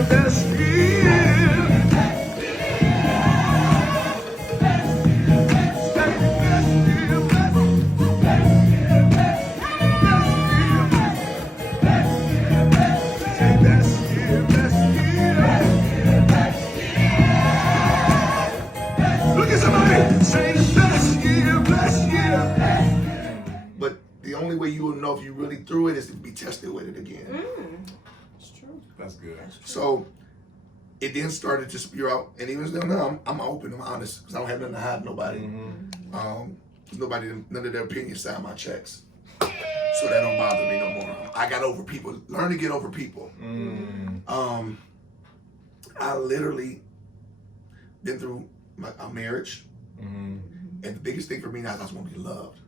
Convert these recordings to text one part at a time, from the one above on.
But the only way you will know if you really threw it is to be tested with it again. That's true. That's good. So it then started to spew out, and even still now, I'm open, I'm honest, because I don't have nothing to hide nobody. None of their opinions sign my checks. So that don't bother me no more. I got over people. Learn to get over people. I literally been through a marriage, and the biggest thing for me now is I just want to be loved.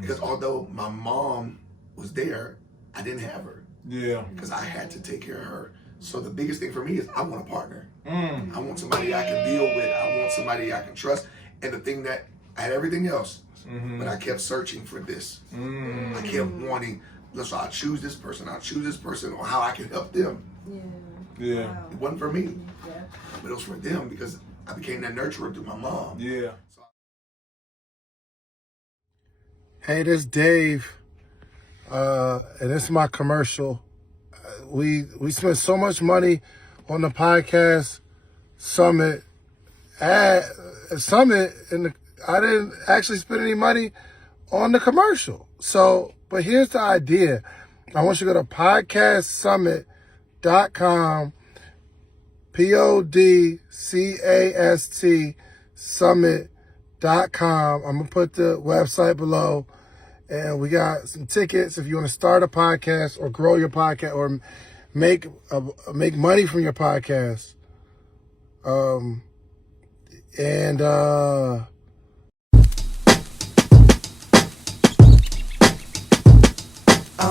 Because although my mom was there, I didn't have her. Yeah. Because I had to take care of her. So the biggest thing for me is I want a partner. I want somebody I can build with. I want somebody I can trust. And the thing that I had everything else, but I kept searching for this. I kept wanting, so I'll choose this person. I'll choose this person on how I can help them. Yeah. Wow. It wasn't for me, but it was for them because I became that nurturer through my mom. Yeah. Hey, this is Dave, and this is my commercial. We spent so much money on the podcast summit. At summit, I didn't actually spend any money on the commercial. So, but here's the idea. I want you to go to podcastsummit.com, PODCAST summit.com. I'm going to put the website below. And we got some tickets if you want to start a podcast or grow your podcast or make money from your podcast. I'm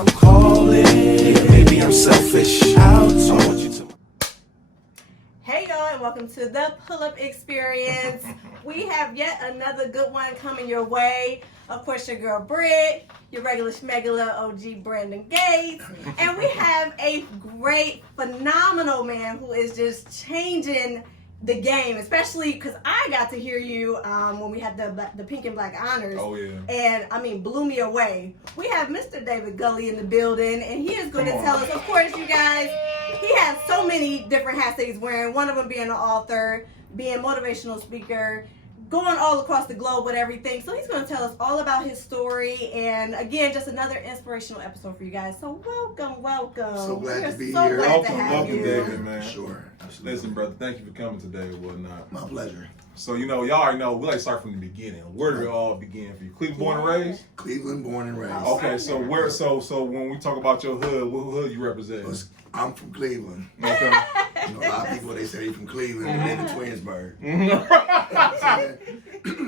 calling, maybe I'm selfish. I want you to. Hey y'all, and welcome to the Pull-Up Experience. We have yet another good one coming your way. Of course, your girl Britt, your regular schmegular OG Brandon Gates, and we have a great, phenomenal man who is just changing the game, especially because I got to hear you when we had the Pink and Black Honors. Oh, yeah. And, I mean, blew me away. We have Mr. David Gulley in the building, and he is going to tell us, of course, you guys, he has so many different hats that he's wearing, one of them being an author, being a motivational speaker, going all across the globe with everything. So he's going to tell us all about his story, and again, just another inspirational episode for you guys. So welcome. So glad to be so here. glad to have Welcome, you. David, man. Sure, absolutely. Listen, brother, thank you for coming today and whatnot. My pleasure. So, y'all already know, we like to start from the beginning. Where did it all begin for you? Cleveland born and raised? Cleveland born and raised. Okay, so when we talk about your hood, what hood you represent? I'm from Cleveland. Okay. You know, a lot of people, they say they from Cleveland and live in Twinsburg.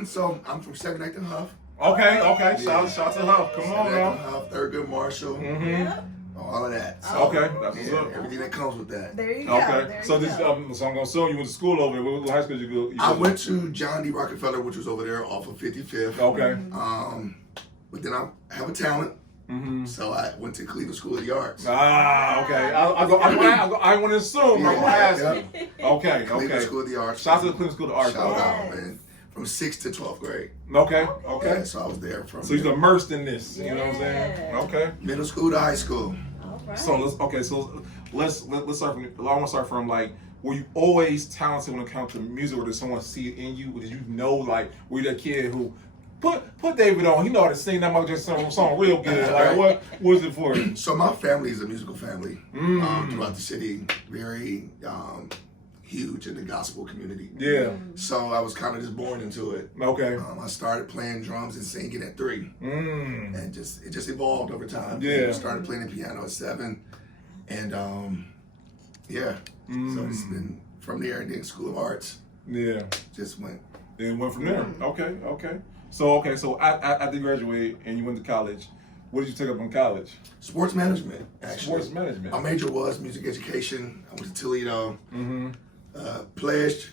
So I'm from 7th and Huff. Okay. Shout to Huff. Come on, 7th now. and Huff, Thurgood Marshall. All of that. So, Okay, that's what's up. everything that comes with that. There you go. Okay, There so you this, go. so I'm gonna assume you went to school over there. What high school did you go? I went to John D. Rockefeller, which was over there off of 55th. Okay. But then I have a talent. So I went to Cleveland School of the Arts. Ah, okay. I want to assume. I'm gonna ask you. Okay. Cleveland School of the Arts. Shout out to the Cleveland School of Arts. Shout out, Yes. man. From 6th to 12th grade. Okay. Yeah, so I was there from So you're immersed in this. You know what I'm saying? Yeah. Okay. middle school to high school. All right. So let's start from. I want to start from like. Were you always talented when it comes to music, or did someone see it in you? Or did you know, like, were you that kid who put David on? He know how to sing that Michael Jackson song real good. Like, what was it for you? So my family is a musical family throughout the city, very huge in the gospel community. Yeah. So I was kind of just born into it. Okay. I started playing drums and singing at 3, and it just evolved over time. Yeah. I started playing the piano at 7, and so it's been from there. And then School of Arts Yeah. just went. Then went from there. Okay. So after you graduated and you went to college, what did you take up in college? Sports management, actually. Sports management. My major was music education. I went to Toledo. Pledged.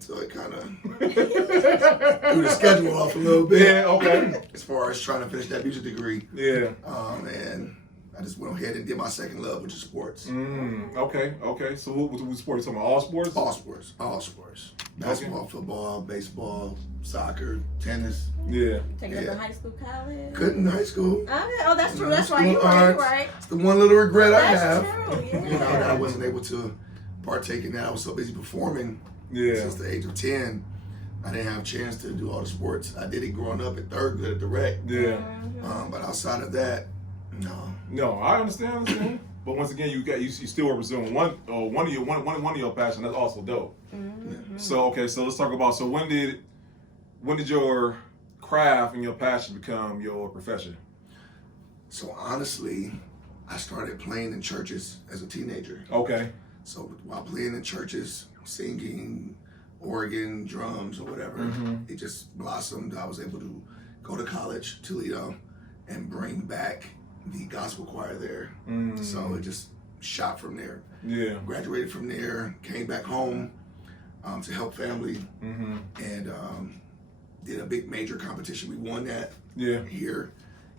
So it kind of threw the schedule off a little bit. Yeah, okay. As far as trying to finish that music degree. Yeah. And I just went ahead and did my second love, which is sports. Okay. So what sport are you talking about? All sports? All sports. Basketball, football, baseball, soccer, tennis. Yeah. Take it up in high school, college? Couldn't in high school. Okay. Oh, that's true. That's right. School You're right. arts. You're right. It's the one little regret I That's have. true. Yeah. You know, that I wasn't able to partake in that. I was so busy performing since the age of 10. I didn't have a chance to do all the sports. I did it growing up at third grade at the rec. Yeah. But outside of that, no. No, I understand. But once again, you still represent one of your passion. That's also dope. So so let's talk about when did your craft and your passion become your profession? So honestly, I started playing in churches as a teenager. Okay. So while playing in churches, singing, organ, drums, or whatever, it just blossomed. I was able to go to college, Toledo, and bring back the gospel choir there. So it just shot from there. Yeah. Graduated from there, came back home to help family, and did a big major competition. We won that here,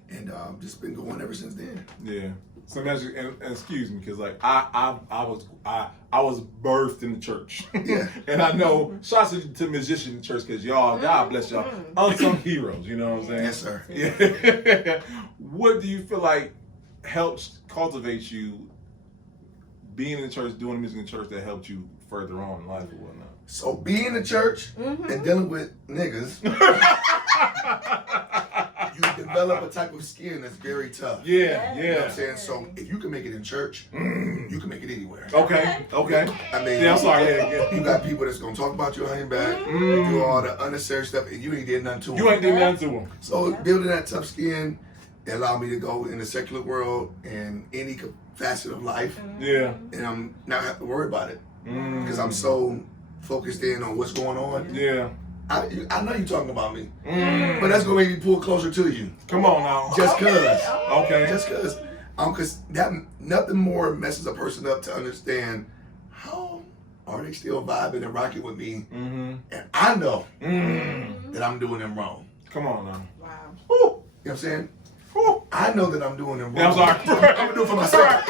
and just been going ever since then. Yeah. So imagine, and excuse me, because like I was birthed in the church. Yeah. And I know, shouts to musicians in the church, because y'all, God bless y'all, unsung heroes. You know what I'm saying? Yes, sir. Yeah. What do you feel like helps cultivate you being in the church, doing music in the church, that helped you further on in life or whatnot? So being in the church and dealing with niggas, you develop a type of skin that's very tough. Yeah. You know what I'm saying? So if you can make it in church, you can make it anywhere. Okay. I mean, Yeah, I'm sorry. Yeah. you got people that's gonna talk about you behind your back, do all the unnecessary stuff, and you ain't did nothing to them. You ain't doing nothing to them. So building that tough skin, it allowed me to go in the secular world and any facet of life, Yeah. and I'm not have to worry about it because I'm so focused in on what's going on. Yeah. I know you're talking about me, but that's gonna make me pull closer to you. Come on now. Just cause. Okay. Just cause that nothing more messes a person up to understand how are they still vibing and rocking with me, and I know that I'm doing them wrong. Come on now. Wow. Woo. You know what I'm saying? Woo. I know that I'm doing them wrong. Yeah, I'm sorry. I'm gonna do it for myself.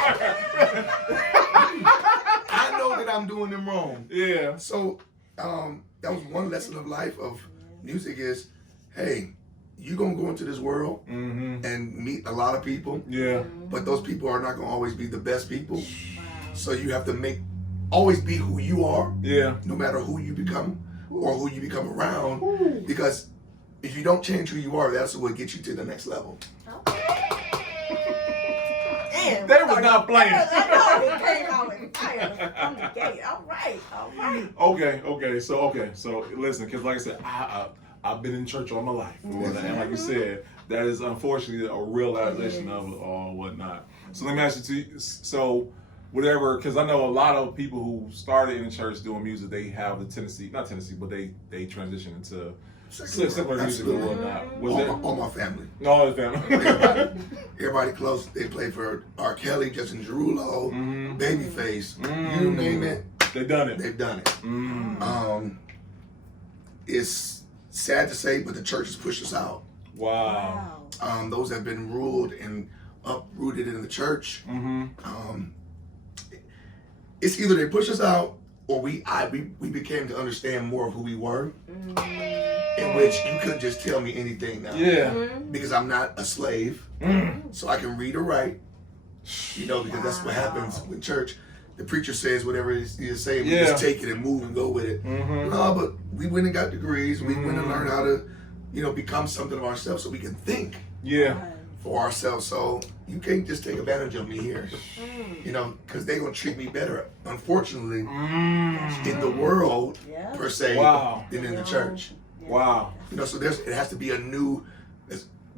I know that I'm doing them wrong. Yeah. So that was one lesson of life of music is, hey, you're going to go into this world and meet a lot of people. Yeah. But those people are not going to always be the best people. So you have to always be who you are. Yeah. No matter who you become or who you become around. Because if you don't change who you are, that's what gets you to the next level. Damn, They was not playing. I know, he came out with fire from the gate. All right. Okay. So listen, because like I said, I've been in church all my life, and like you said, that is unfortunately a realization of it all, whatnot. So let me ask you, whatever, because I know a lot of people who started in the church doing music, they have the but they transition into secular music or whatnot. All my family. No, the family. Everybody close. They play for R. Kelly, Justin Derulo, Babyface. You name it. They've done it. They've done it. It's sad to say, but the church has pushed us out. Wow. Those have been ruled and uprooted in the church. It's either they push us out or we became to understand more of who we were. In which you couldn't just tell me anything now. Yeah. Because I'm not a slave. So I can read or write. You know, because that's what happens with church. The preacher says whatever he's saying, we just take it and move and go with it. No, but we went and got degrees. We went and learned how to, become something of ourselves so we can think for ourselves. So you can't just take advantage of me here. Because they're going to treat me better, unfortunately, in the world, per se, than in the church. Wow. So it has to be a new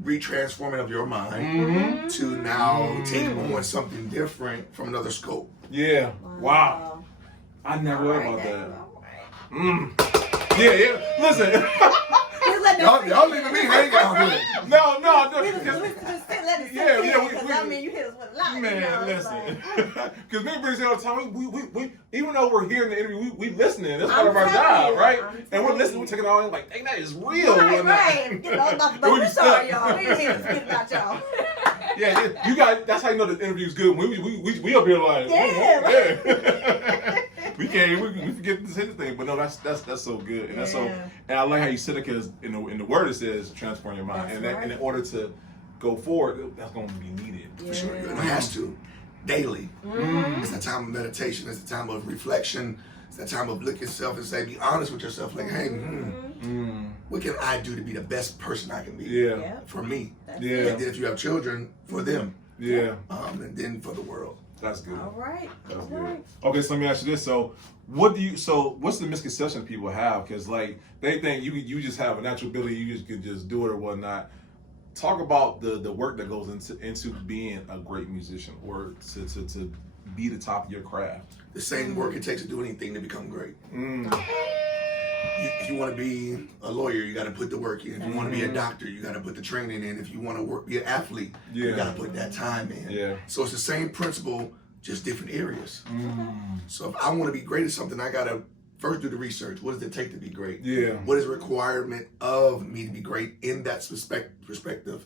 retransforming of your mind to now take on something different from another scope. Yeah. Wow. I never heard about that. Yeah. Listen. Y'all leaving me hanging out here. No. I mean, you hit us with a lot. Man, listen. Because me and Briggs all the time, we even though we're here in the interview, we listening. That's part of our job, right? And we're listening, we're taking it all in like, dang, that is real. Right. But we're sorry, y'all. We didn't mean to forget about y'all. Yeah, you got. That's how you know the interview's good. We up here like, Yeah. we can't. We forget to say the thing, but no, that's so good, and that's so. And I like how you said it because in the word it says transform your mind, and in order to go forward, that's going to be needed for sure. And it has to daily. It's a time of meditation. It's a time of reflection. It's a time of looking at yourself and say, be honest with yourself. Like, hey, what can I do to be the best person I can be? Yeah. For me. That's Yeah. And then if you have children, for them. Yeah. And then for the world. That's good. All right. That's All good. right. Okay, so let me ask you this. So what's the misconception people have? Because like they think you just have a natural ability, you just could just do it or whatnot. Talk about the work that goes into being a great musician or to be the top of your craft. The same work it takes to do anything to become great. If you want to be a lawyer, you got to put the work in. If you want to be a doctor, you got to put the training in. If you want to be an athlete, you got to put that time in. Yeah. So it's the same principle, just different areas. So if I want to be great at something, I got to first do the research. What does it take to be great? Yeah. What is the requirement of me to be great in that perspective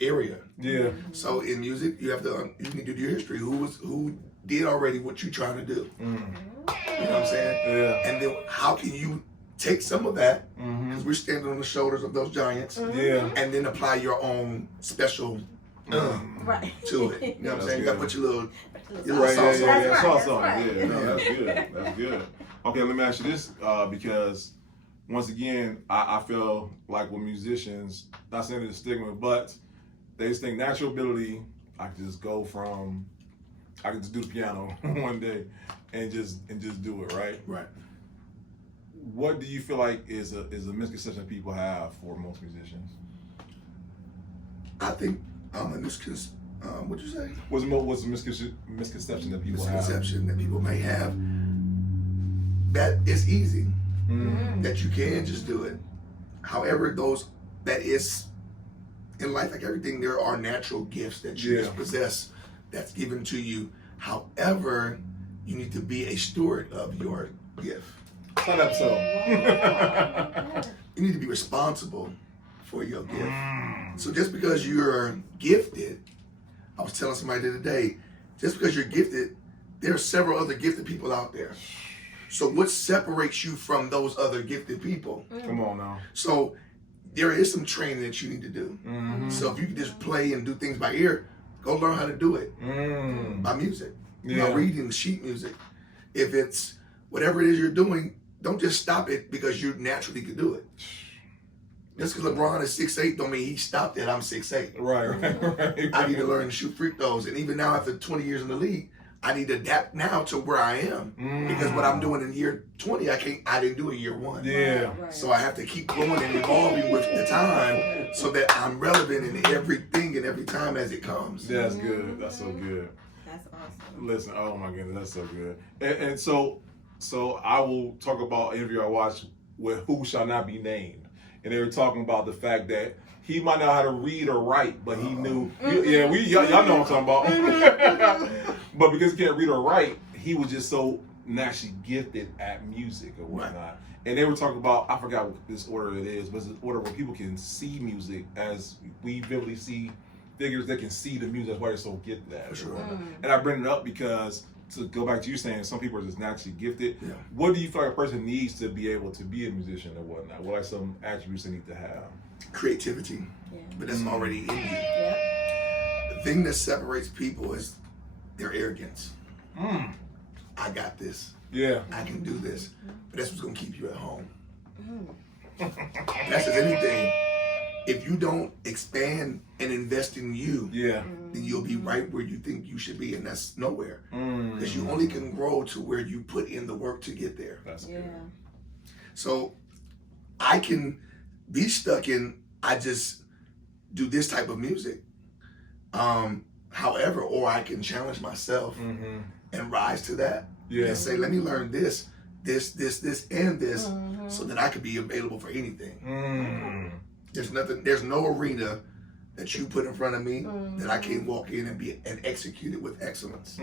area? Yeah. So in music, you need to do your history. Who did already what you're trying to do? You know what I'm saying? Yeah. And then how can you take some of that, because we're standing on the shoulders of those giants, Yeah. and then apply your own special Right. to it. You know what I'm saying? You got to put your little Right, sauce on it. That's sauce right, on that's it. Yeah, no, that's good. That's good. Okay, let me ask you this, because once again, I feel like with musicians, not saying it's a stigma, but they just think natural ability, I can just do the piano one day and just do it, right? Right. What do you feel like is a misconception people have for most musicians? I think what'd you say? What's the misconception that people Misconception that people may have that it's easy, that you can just do it. However, that is in life, like everything, there are natural gifts that you just possess that's given to you. However, you need to be a steward of your gift. Fun episode. You need to be responsible for your gift. So just because you're gifted, I was telling somebody the other day, just because you're gifted, there are several other gifted people out there. So what separates you from those other gifted people? Come on now. So there is some training that you need to do. So if you can just play and do things by ear, go learn how to do it by music, by reading sheet music. If it's whatever it is you're doing, don't just stop it because you naturally can do it. Just because LeBron is 6'8" don't mean he stopped at I'm 6'8". Right. I need to learn to shoot free throws. And even now after 20 years in the league, I need to adapt now to where I am. Because what I'm doing in year 20, I didn't do in year 1. Yeah. Right. So I have to keep growing and evolving with the time so that I'm relevant in everything and every time as it comes. That's good. That's so good. That's awesome. Listen, oh my goodness, that's so good. And so I will talk about an interview I watched with Who Shall Not Be Named. And they were talking about the fact that he might know how to read or write, but he knew, y'all know what I'm talking about. But because he can't read or write, he was just so naturally gifted at music or whatnot. Right. And they were talking about, I forgot what this order it is, but it's an order where people can see music as we vividly see figures that can see the music. That's why they're so gifted at it. Sure. And I bring it up because, to go back to you saying some people are just naturally gifted. Yeah. What do you feel like a person needs to be able to be a musician or whatnot? What are some attributes they need to have? Creativity, but that's already in you. Yeah. The thing that separates people is their arrogance. I got this. Yeah. I can do this. But that's what's going to keep you at home. That's just anything. If you don't expand and invest in you, then you'll be right where you think you should be, and that's nowhere. Because you only can grow to where you put in the work to get there. That's good. So I can be stuck in, I just do this type of music. However, or I can challenge myself and rise to that. And say, let me learn this, and this, so that I could be available for anything. There's no arena that you put in front of me that I can't walk in and execute it with excellence.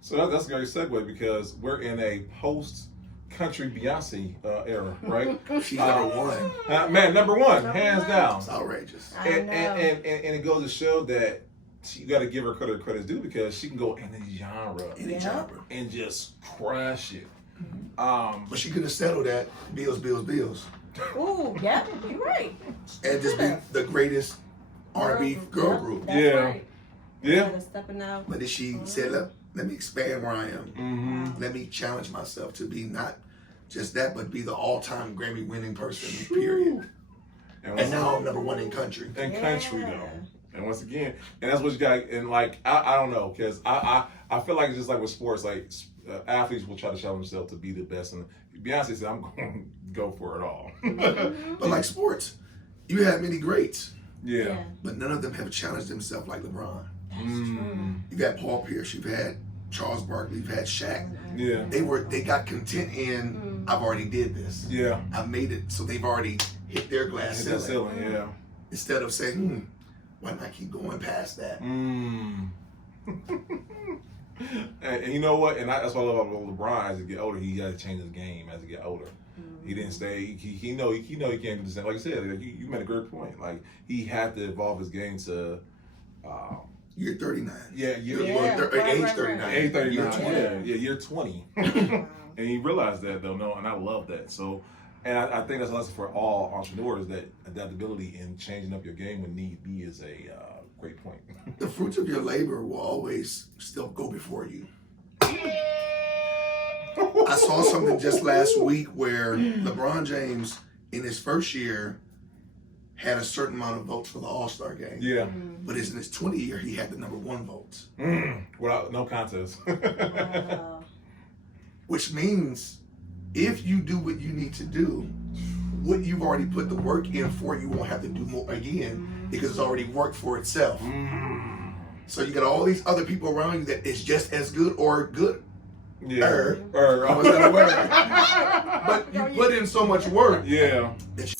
So that's a great segue, because we're in a country Beyonce era, right? She's number one. Man, number one, Number hands one. down. It's outrageous. I And, know. and it goes to show that you got to give her credit's due because she can go any genre Any Yeah. genre. and just crush it. But she could have settled at bills. Ooh, yeah, you're right. And just be the greatest R&B girl group. That's Yeah. right. Yeah. Instead of stepping out. But then she said, let me expand where I am. Mm-hmm. Let me challenge myself to be not just that, but be the all-time Grammy-winning person, period. And now I'm number one in country. And Yeah. country though. And once again, and that's what you got. And like I don't know, because I feel like it's just like with sports, like athletes will try to challenge themselves to be the best. And Beyonce said, "I'm going to go for it all." But like sports, you have many greats, Yeah. but none of them have challenged themselves like LeBron. Mm. You've had Paul Pierce, you've had Charles Barkley, you've had Shaq. Yeah. They got content in, I've already did this. Yeah. I've made it, so they've already hit their glass Hit that ceiling. ceiling, yeah. Instead of saying, why not keep going past that? Mm. and you know what? And that's what I love about LeBron. As he get older, he got to change his game as he get older. He didn't stay. He know he can't do the same. Like you said, like you made a great point. Like he had to evolve his game to. You're 39. Yeah, You're Yeah, age right. 39. Age 39. You're 20. Yeah, year 20. And he realized that though, no, and I love that. So, and I think that's a lesson for all entrepreneurs that adaptability and changing up your game when need be is a great point. The fruits of your labor will always still go before you. I saw something just last week where LeBron James, in his first year, had a certain amount of votes for the All-Star game. Yeah. But in his 20th year, he had the number one votes. Without no contest. Wow. Which means if you do what you need to do, what you've already put the work in for, you won't have to do more again because it's already worked for itself. So you got all these other people around you that is just as good or good. Yeah. I was gonna word. But you put in so much work Yeah. that you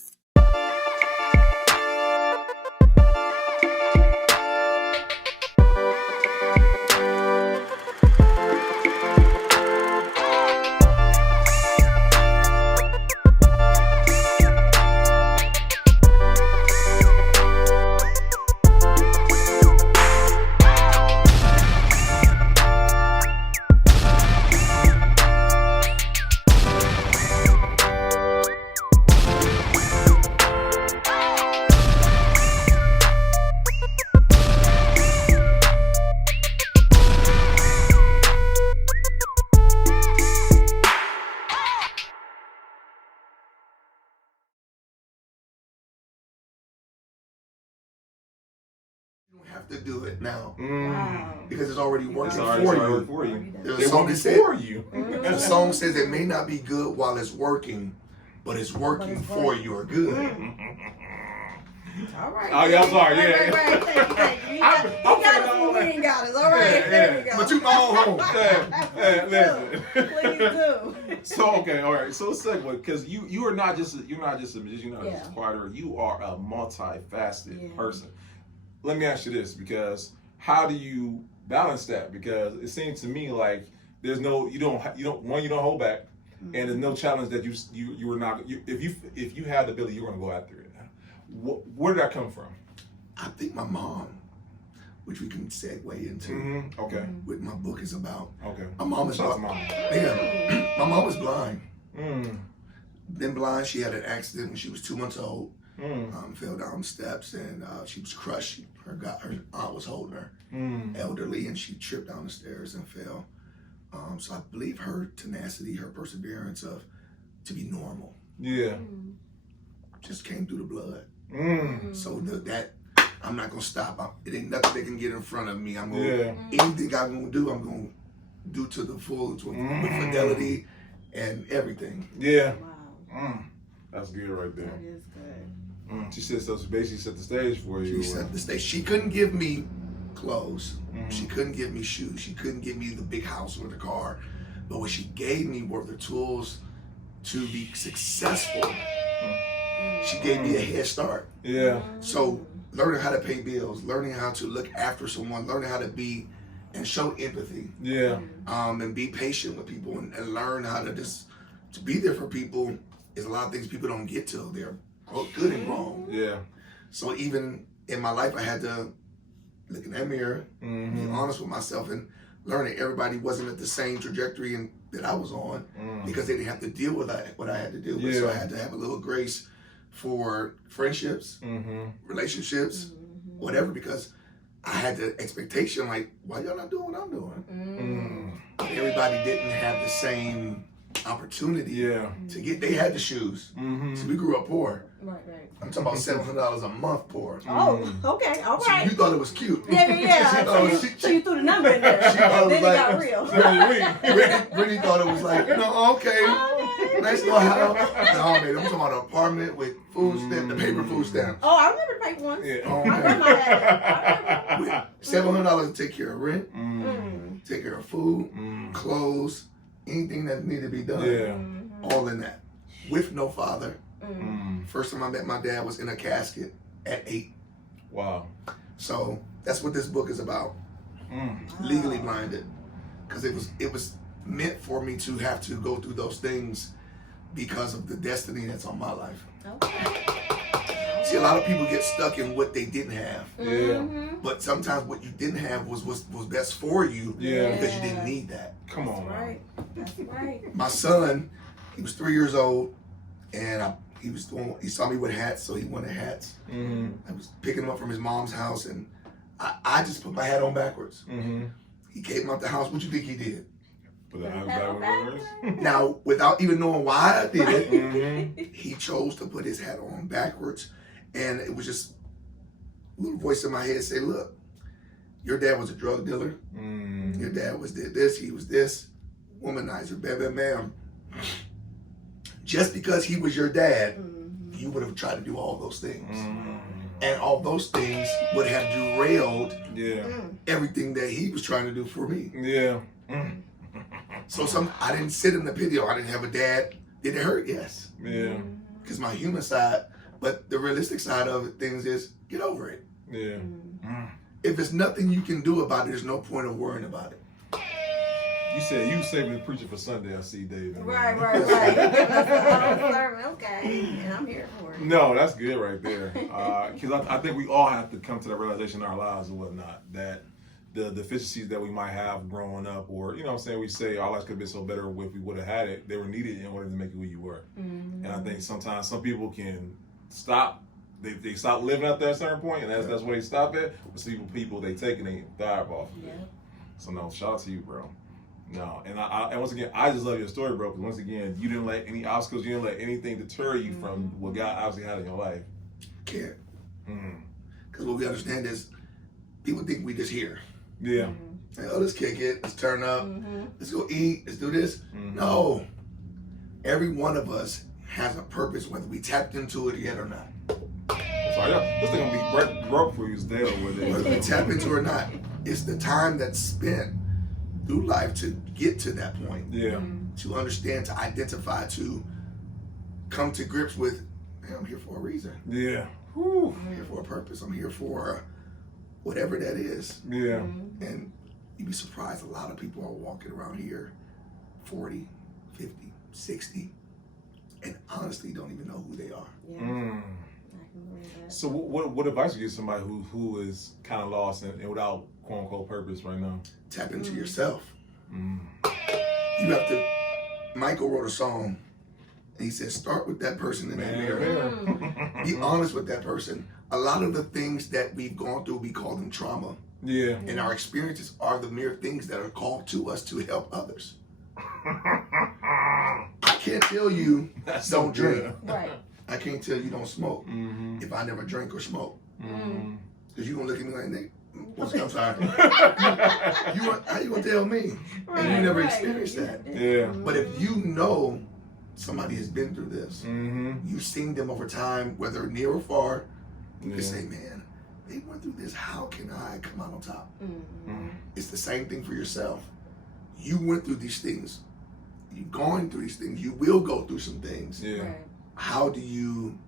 don't have to do it now Wow. because it's already working It's already for started you. for you. There's They a song want that it said, for you. the song says it may not be good while it's working, but it's working for your good. All right. Oh, yeah, I'm sorry. Yeah. Right. Thank you. He got us when we ain't got us. All right. Yeah, There we go. But you know home. Listen. Please do. So okay, all right. So let's segue because you are not just a musician, you're not just a choir. You are a multifaceted person. Let me ask you this, because how do you balance that? Because it seems to me like there's no you don't hold back, and there's no challenge that you were not if you had the ability you're going to go after it. Where did that come from? I think my mom, which we can segue into, Okay. what my book is about. Okay. My mom is Shout out to blind. mom. Yeah, my mom was blind. Mm. Been blind. She had an accident when she was 2 months old. Mm. Fell down the steps and she was crushed. Her aunt was holding her, Mm. elderly, and she tripped down the stairs and fell. So I believe her tenacity, her perseverance to be normal, Yeah. just came through the blood. Mm. So that I'm not gonna stop. It ain't nothing they can get in front of me. I'm gonna Yeah. anything I'm gonna do. I'm gonna do to the full with fidelity and everything. Yeah. Wow. Mm. That's good right there. That is good. She said so. She basically set the stage for you. She set the stage. She couldn't give me clothes. She couldn't give me shoes. She couldn't give me the big house or the car. But what she gave me were the tools to be successful. She gave me a head start. Yeah. So learning how to pay bills, learning how to look after someone, learning how to be and show empathy, Yeah. and be patient with people and learn how to just to be there for people is a lot of things people don't get till they're good and grown. Yeah. So even in my life, I had to look in that mirror, Mm-hmm. be honest with myself, and learn that everybody wasn't at the same trajectory that I was on because they didn't have to deal with what I had to deal with. So I had to have a little grace for friendships, relationships, whatever, because I had the expectation, like, why y'all not doing what I'm doing? Everybody didn't have the same opportunity to get. They had the shoes. So we grew up poor. Right. I'm talking about $700 a month poor. Oh, okay, all So right. you thought it was cute. Yeah. So you threw the number in there. She thought Then it was it got like, real. Brittany thought it was like, okay, nice little house. No, man, I'm talking about an apartment with food stamp, the paper food stamps. Oh, I remember the paper ones. Yeah. Oh, My grandma had it. $700 to take care of rent, take care of food, clothes, anything that needed to be done. Yeah. All in that. With no father. First time I met my dad was in a casket at 8. Wow. So that's what this book is about. Legally blinded. Because it was meant for me to have to go through those things because of the destiny that's on my life. Okay. See, a lot of people get stuck in what they didn't have. Yeah. But sometimes what you didn't have was best for you because you didn't need that. Come on. Right. That's right. My son, he was 3 years old, and he saw me with hats, so he wanted hats. I was picking him up from his mom's house, and I just put my hat on backwards. He came out the house. What you think he did? Put the hat backwards. Now, without even knowing why I did it, he chose to put his hat on backwards, and it was just a little voice in my head say, "Look, your dad was a drug dealer. Your dad did this. He was this womanizer. Bam, bam, bam. Just because he was your dad, you would have tried to do all those things. And all those things would have derailed everything that he was trying to do for me." Yeah. So I didn't sit in the video. I didn't have a dad. Did it hurt? Yes. Yeah. Because my human side, but the realistic side of things is get over it. Yeah. If there's nothing you can do about it, there's no point of worrying about it. You said you saving the preacher for Sunday. I see, David. Right. Okay. And I'm here for it. No, that's good right there. Because I think we all have to come to that realization in our lives and whatnot that the deficiencies that we might have growing up, or what I'm saying, we say our lives could have been so better if we would have had it. They were needed in order to make you who you were. And I think sometimes some people can stop. They stop living at that certain point, and that's where they stop at. But some people they take and they thrive off of it. So no, shout out to you, bro. No, and and once again, I just love your story, bro. Because once again, you didn't let any obstacles, you didn't let anything deter you from what God obviously had in your life. Can't. Because what we understand is people think we just here. Yeah. Like, oh, let's kick it. Let's turn up. Let's go eat. Let's do this. No. Every one of us has a purpose, whether we tapped into it yet or not. Sorry, this thing gonna be broke for you still with it. Whether we tap into it or not, it's the time that's spent through life to get to that point. Yeah. To understand, to identify, to come to grips with, hey, I'm here for a reason. Yeah. I'm here for a purpose. I'm here for whatever that is. Yeah. And you'd be surprised, a lot of people are walking around here 40, 50, 60, and honestly don't even know who they are. Yeah. I can believe that. So what advice would you give somebody who is kind of lost and without quote unquote purpose right now? Tap into yourself. You have to. Michael wrote a song, and he said, "Start with that person in that mirror. Be honest with that person." A lot of the things that we've gone through, we call them trauma. Yeah. And our experiences are the mere things that are called to us to help others. I can't tell you don't drink. Right. I can't tell you don't smoke if I never drink or smoke. Because you're going to look at me like, Nick, I'm sorry. How you going to tell me? And you never experienced that. Yeah. But if you know somebody has been through this, you've seen them over time, whether near or far, you can say, man, they went through this. How can I come out on top? It's the same thing for yourself. You went through these things. You've gone through these things. You will go through some things. Yeah. Right. How do you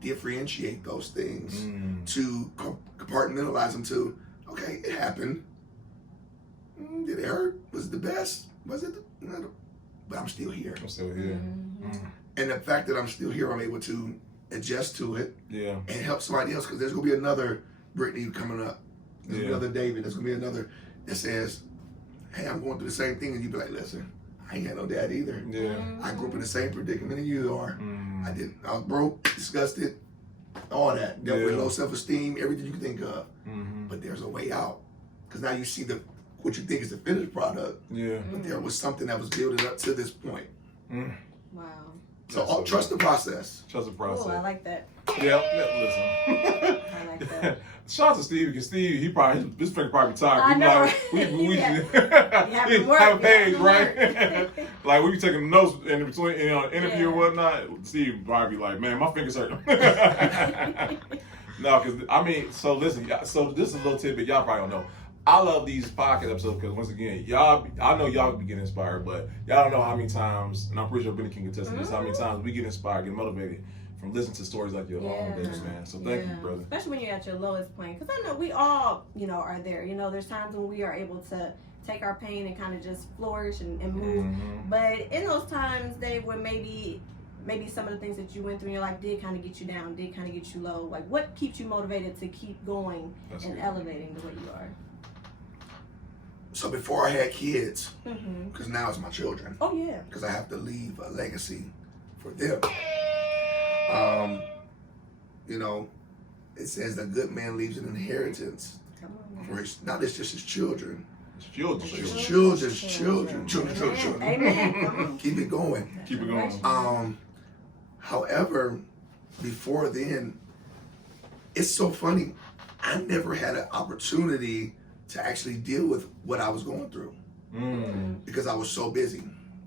differentiate those things to compartmentalize them to, okay, it happened. Did it hurt? Was it the best? Was it? but I'm still here. I'm still here. And the fact that I'm still here, I'm able to adjust to it and help somebody else, because there's going to be another Brittany coming up. There's gonna be another David. There's going to be another that says, hey, I'm going through the same thing. And you be like, listen, I ain't got no dad either. Yeah. I grew up in the same predicament you are. I was broke, disgusted, all that. Dealt with low self-esteem, everything you can think of. But there's a way out. Because now you see what you think is the finished product. Yeah. But there was something that was building up to this point. Wow. So trust the process. Trust the process. Oh, I like that. Yeah, listen. I like that. Shout out to Steve, because Steve, his finger probably tired. I know. We have a page, right? Like we be taking notes in between, interview or whatnot. Steve probably be like, man, my fingers hurt. No, because I mean, so listen, so this is a little tidbit y'all probably don't know. I love these podcast episodes because once again, I know y'all be getting inspired, but y'all don't know how many times, and I'm pretty sure Benny can contest to this, how many times we get inspired, get motivated from listening to stories like your own, David, man. So thank you, brother. Especially when you're at your lowest point, because I know we all, are there. There's times when we are able to take our pain and kind of just flourish and move. But in those times, Dave, when maybe some of the things that you went through in your life did kind of get you down, did kind of get you low. Like, what keeps you motivated to keep going and elevating the way you are? So before I had kids, because now it's my children. Oh, yeah. Because I have to leave a legacy for them. It says the good man leaves an inheritance for it's just his children. His children's children. Amen. Keep it going. Keep it going. However, before then, it's so funny. I never had an opportunity to actually deal with what I was going through because I was so busy.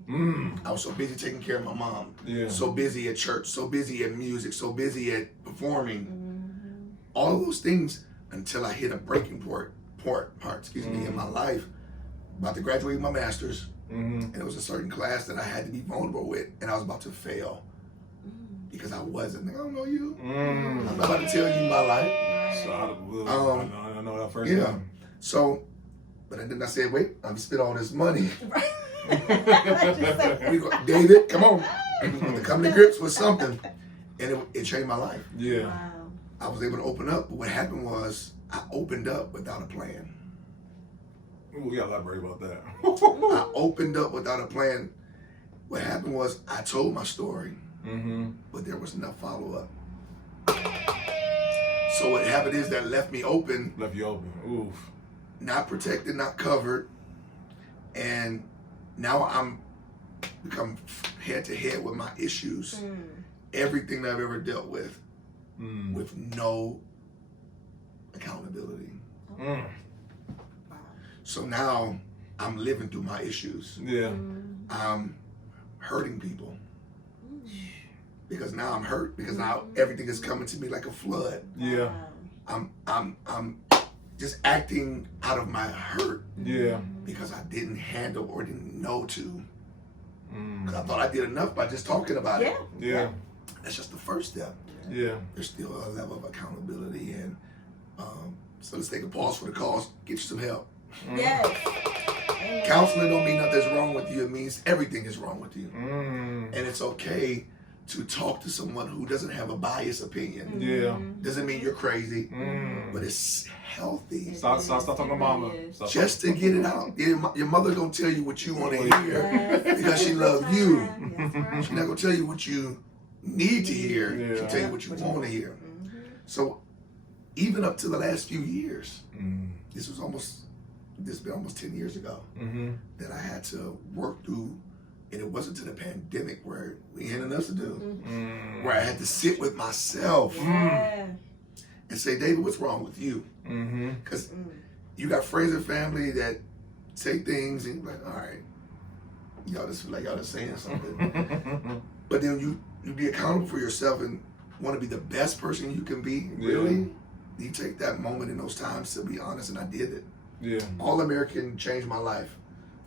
I was so busy taking care of my mom, so busy at church, so busy at music, so busy at performing, all of those things until I hit a breaking part in my life, about to graduate my master's, and it was a certain class that I had to be vulnerable with, and I was about to fail because I wasn't. I don't know you. I'm not about to tell you my life. I know that first time. So, but then I said, wait, I'm spent all this money. David, come on. To come to grips with something. And it changed my life. Yeah. Wow. I was able to open up, but what happened was I opened up without a plan. Ooh, we gotta elaborate about that. I opened up without a plan. What happened was I told my story, but there was no follow-up. So what happened is that left me open. Left you open. Oof. Not protected, not covered, and now I'm become head to head with my issues, everything that I've ever dealt with no accountability. Wow. So now I'm living through my issues. Yeah. I'm hurting people because now I'm hurt because now everything is coming to me like a flood. Yeah. I'm just acting out of my hurt. Yeah. Because I didn't handle or didn't know to. Because I thought I did enough by just talking about it. Yeah. That's just the first step. Yeah. There's still a level of accountability, and so let's take a pause for the cause. Get you some help. Yes. Counseling don't mean nothing's wrong with you. It means everything is wrong with you. And it's okay to talk to someone who doesn't have a biased opinion. Yeah. Doesn't mean you're crazy, but it's healthy. Stop talking to mama. Just to get it out. Your mother gonna tell you what you want to hear because she loves you. She's not gonna tell you what you need to hear. She'll tell you what you want to hear. So even up to the last few years, this has been almost 10 years ago that I had to work through. And it wasn't to the pandemic where we had enough to do, where I had to sit with myself and say, David, what's wrong with you? Because you got friends and family that say things and you're like, all right, y'all just feel like y'all just saying something. But then you be accountable for yourself and want to be the best person you can be, really. You take that moment in those times to be honest, and I did it. Yeah. All American changed my life.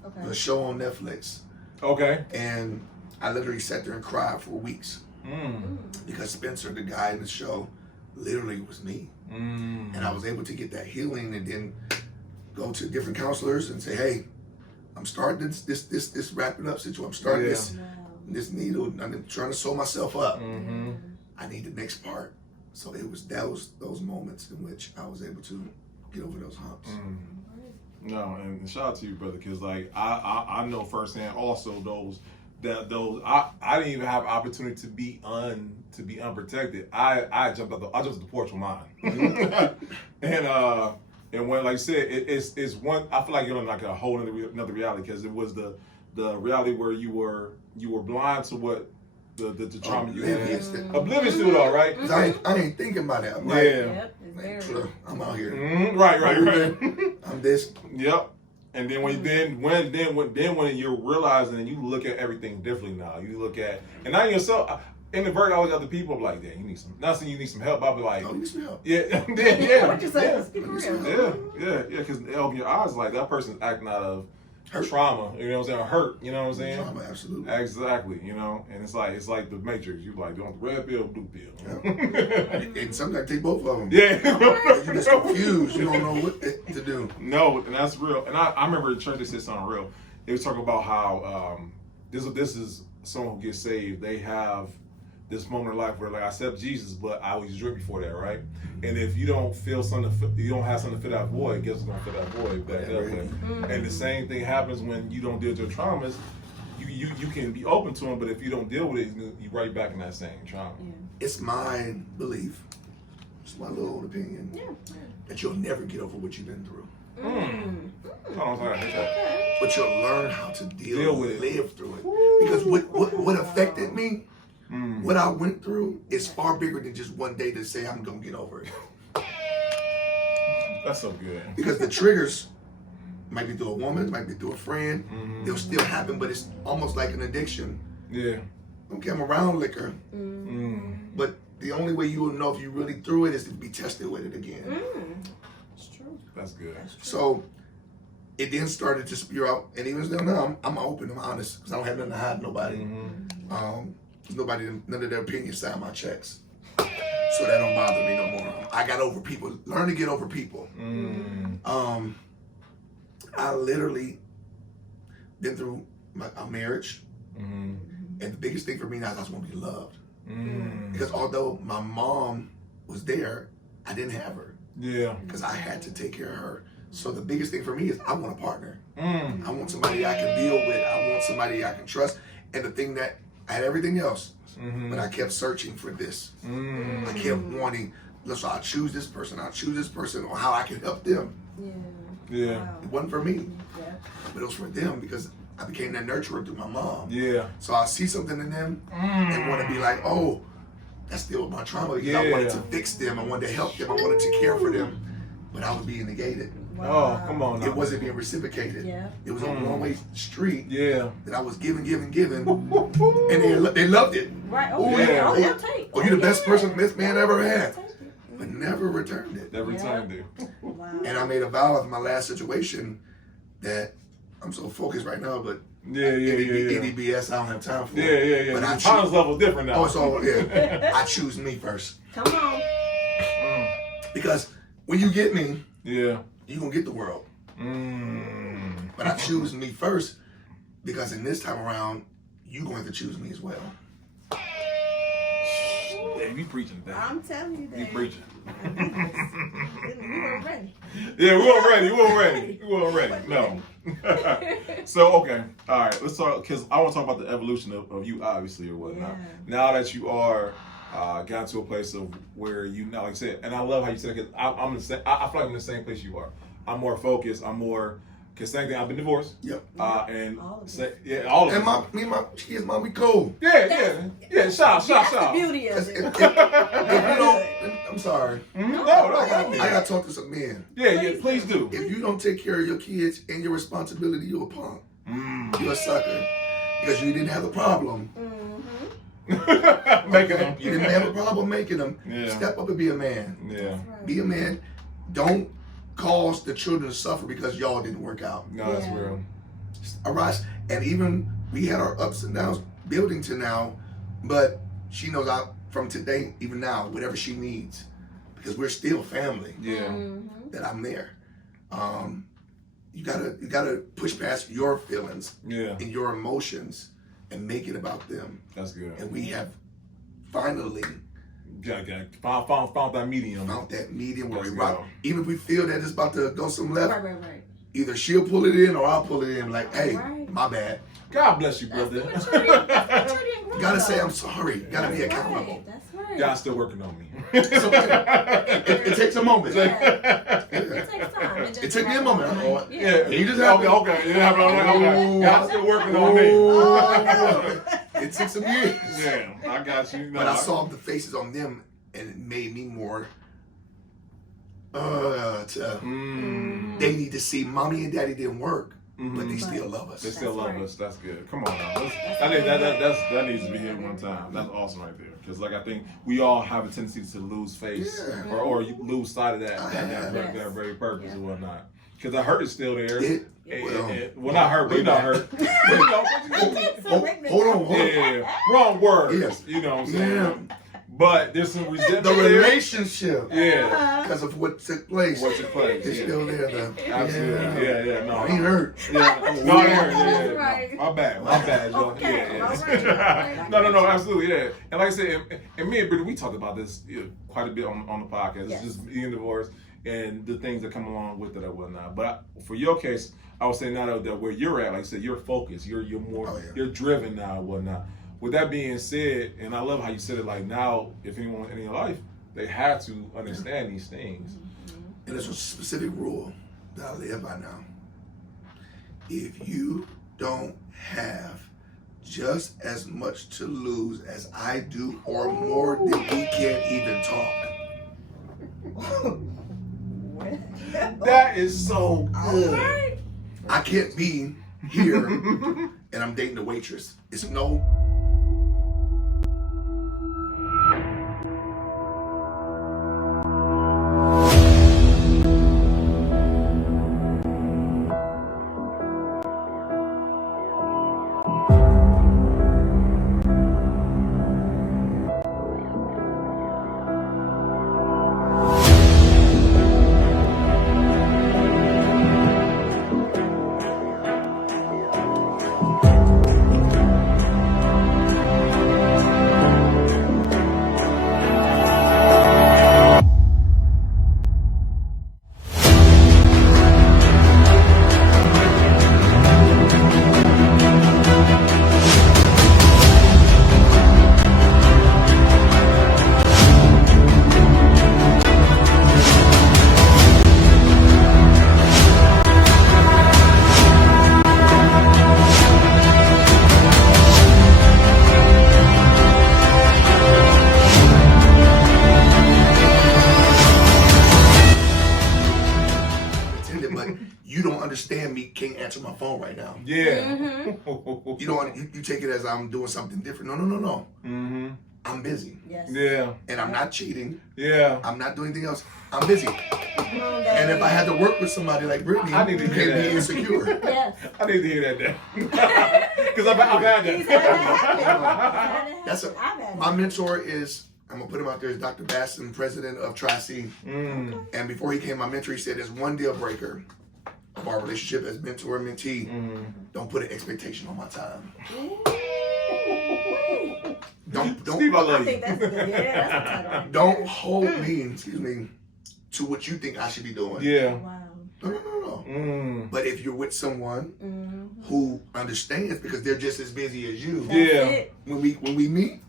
Okay. The show on Netflix. Okay. And I literally sat there and cried for weeks because Spencer, the guy in the show, literally was me. And I was able to get that healing and then go to different counselors and say, hey, I'm starting this wrapping up situation. I'm starting this needle. I'm trying to sew myself up. Mm-hmm. I need the next part. So it was those moments in which I was able to get over those humps. No, and shout out to you, brother, because like I know firsthand also those I didn't even have opportunity to be unprotected. I jumped the porch with mine, and when like I said, it's one. I feel like you're in like a whole another reality, because it was the reality where you were blind to what the trauma you had. Oblivious to it all, right? 'Cause I ain't thinking about that. I'm like, Yep, it's man, very I'm out here. Right. I'm this. Yep. And then when you're realizing and you look at everything differently now. You look at, and now yourself, inadvertently, all these other people, I'm like, damn, you need some. Not saying you need some help. I'll be like, Oh, you need some help. yeah, What you say? Speak for real. yeah, because it open your eyes like that person's acting out of trauma. You know what I'm saying? Hurt. You know what I'm saying? Trauma, absolutely. Exactly. You know, and it's like the Matrix. You like, do you want the red pill, or blue pill? Yeah. And sometimes take both of them. Yeah. You're just confused. You don't know what to do. No, and that's real. And I remember the church, they said something real. They was talking about how this is someone who gets saved. They have this moment in life where like I accept Jesus, but I was drink before that, right? And if you don't feel something, you don't have something to fill that void, guess what's gonna fill that void back up? And the same thing happens when you don't deal with your traumas. You can be open to them, but if you don't deal with it, you right back in that same trauma. Yeah. It's my belief, it's my little old opinion, that you'll never get over what you've been through. But you'll learn how to deal with it, live through it. Because what affected me, what I went through, is far bigger than just one day to say I'm gonna get over it. That's so good. Because the triggers might be through a woman, might be through a friend, they'll still happen, but it's almost like an addiction. Yeah. Okay, I'm around liquor, but the only way you will know if you really through it is to be tested with it again. It's true. That's good. So it then started to spew out, and even still now, I'm open, I'm honest, because I don't have nothing to hide nobody. None of their opinions sign my checks. So that don't bother me no more. I got over people. Learn to get over people. I literally been through a marriage, and the biggest thing for me now is I just want to be loved. Because although my mom was there, I didn't have her. Yeah. Because I had to take care of her. So the biggest thing for me is I want a partner. I want somebody I can build with. I want somebody I can trust. And the thing that I had everything else, but I kept searching for this. I kept wanting, so I'll choose this person, on how I can help them. Yeah. Wow. It wasn't for me, Yeah. but it was for them because I became that nurturer through my mom. Yeah. So I see something in them and want to be like, oh, that's still my trauma because I wanted to fix them, I wanted to help them, I wanted to care for them, but I was being negated. Wow. Oh, come on now. It wasn't being reciprocated. Yeah. It was on a one-way street Yeah. that I was giving, and they loved it. Right. Oh, Oh, yeah. they'll take. Oh, you're the best man I ever had, but never returned it. Every time, dude. Wow. And I made a vow of my last situation that I'm so focused right now, but Yeah. EDBS I don't have time for. Yeah. But The I tolerance level different now. Oh, so yeah, I choose me first Come on. because when you get me, Yeah. you gonna get the world. But I choose me first because in this time around, you going to choose me as well. Yeah, you preaching that. I'm telling you that. You preaching. You weren't ready. Yeah, we weren't ready. No. So, okay. All right. Let's talk, because I want to talk about the evolution of you, obviously, or whatnot. Yeah. Now that you are got to a place of where you now, like I said, and I love how you said it, because I'm the same, I feel like I'm in the same place you are. I'm more focused. I'm more, because same thing, I've been divorced. Yep. And all of all of And us. me and my kids, we cool. Yeah. Shout. That's the beauty of If it. you don't, I'm sorry. No, I got to talk to some men. Yeah, please do. If you don't take care of your kids and your responsibility, you're a punk. You're a sucker. Because you didn't have a problem. Making them. You didn't have a problem making them. Yeah. Step up and be a man. Yeah. Be a man. Don't cause the children to suffer because y'all didn't work out. No, that's real. Arise. And even we had our ups and downs building to now, but she knows out from today, even now, whatever she needs, because we're still family. Yeah. That I'm there. you gotta push past your feelings Yeah. and your emotions and make it about them. That's good. And we have finally Found that medium. found that medium where Let's we rock. go. Even if we feel that it's about to go some left, Right. either she'll pull it in or I'll pull it in. Like, hey, Right. my bad. God bless you, That's the brother. maturity. That's maturity and growth, You gotta say though. I'm sorry. You gotta be That's accountable. right. That's right. God's still working on me. It's okay. It takes a moment. Yeah. It takes time. It took me a moment. Oh, Yeah. He just happened. Okay. It happened. Okay. God's still working on me. Oh, no. It took some years. Yeah, I got you. No, But I saw the faces on them, and it made me more. They need to see mommy and daddy didn't work, but they still love us. They still That's love right. us. That's good. Come on now. That needs to be here one time. That's awesome right there. Because like I think we all have a tendency to lose face Yeah. or you lose sight of that Yes. very purpose Yeah. and whatnot. Because the hurt is still there. Well, Well, not hurt, but you're not hurt. But, you know, Hold on. yeah, wrong word. Yes. You know what I'm saying? Yeah. But there's some resentment The there. relationship, Yeah. because of what took place, What took place? it's Yeah. still there. Absolutely. Yeah. No. I ain't hurt. Yeah. No, I ain't hurt. That's Yeah. right. My bad, Joe. Okay, Yeah. all right. No, absolutely, yeah. And like I said, and me and Brittany, we talked about this quite a bit on the podcast. Yes. It's just being divorced and the things that come along with it and whatnot. But for your case, I would say now that where you're at, like I said, you're focused, you're more, you're driven now and whatnot. With that being said, and I love how you said it, like now, if anyone in your life, they have to understand these things. And there's a specific rule that I live by now. If you don't have just as much to lose as I do or more, then we can't even talk. That is so good. Right. I can't be here and I'm dating a waitress. It's no. Understand me, can't answer my phone right now. Yeah. You don't. You take it as I'm doing something different. No. Mm-hmm. I'm busy. Yes. Yeah. And I'm not cheating. Yeah. I'm not doing anything else. I'm busy. And if I had to work with somebody like Brittany, I need to you hear can't be that. insecure. Yes. I need to hear that now. Because I've had He's had that. that That's happen. I've had my it. mentor is, I'm gonna put him out there, is Dr. Basson, president of Tri-C. And before he came my mentor, he said there's one deal breaker of our relationship as mentor and mentee. Don't put an expectation on my time. Don't Steve, I I love think you. that's good. Yeah, that's a title. don't hold me, to what you think I should be doing. Yeah. Wow. No. But if you're with someone who understands, because they're just as busy as you, That's Yeah. it. when we meet,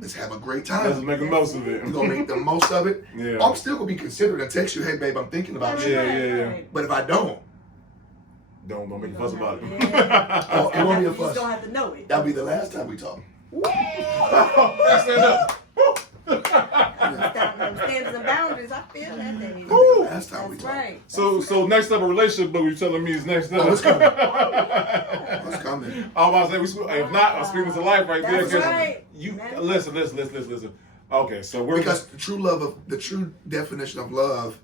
let's have a great time. Let's make the most of it. We're gonna make the most of it. Yeah. I'm still gonna be considerate and text you, hey babe, I'm thinking about you. Yeah. But if I don't, Don't make a fuss about it. oh, it won't be a You just fuss. don't have to know it. That'll be the last time we talk. Stand up. Standards and boundaries. I feel that. Daddy. The last time we That's talk. right. So next up a relationship, but you're telling me is next up. Oh, it's coming. It's coming. I'm about to say, if not, I'm speaking to life right there. That's 'cause right. You Man. listen. Okay, so we're Because the true definition of love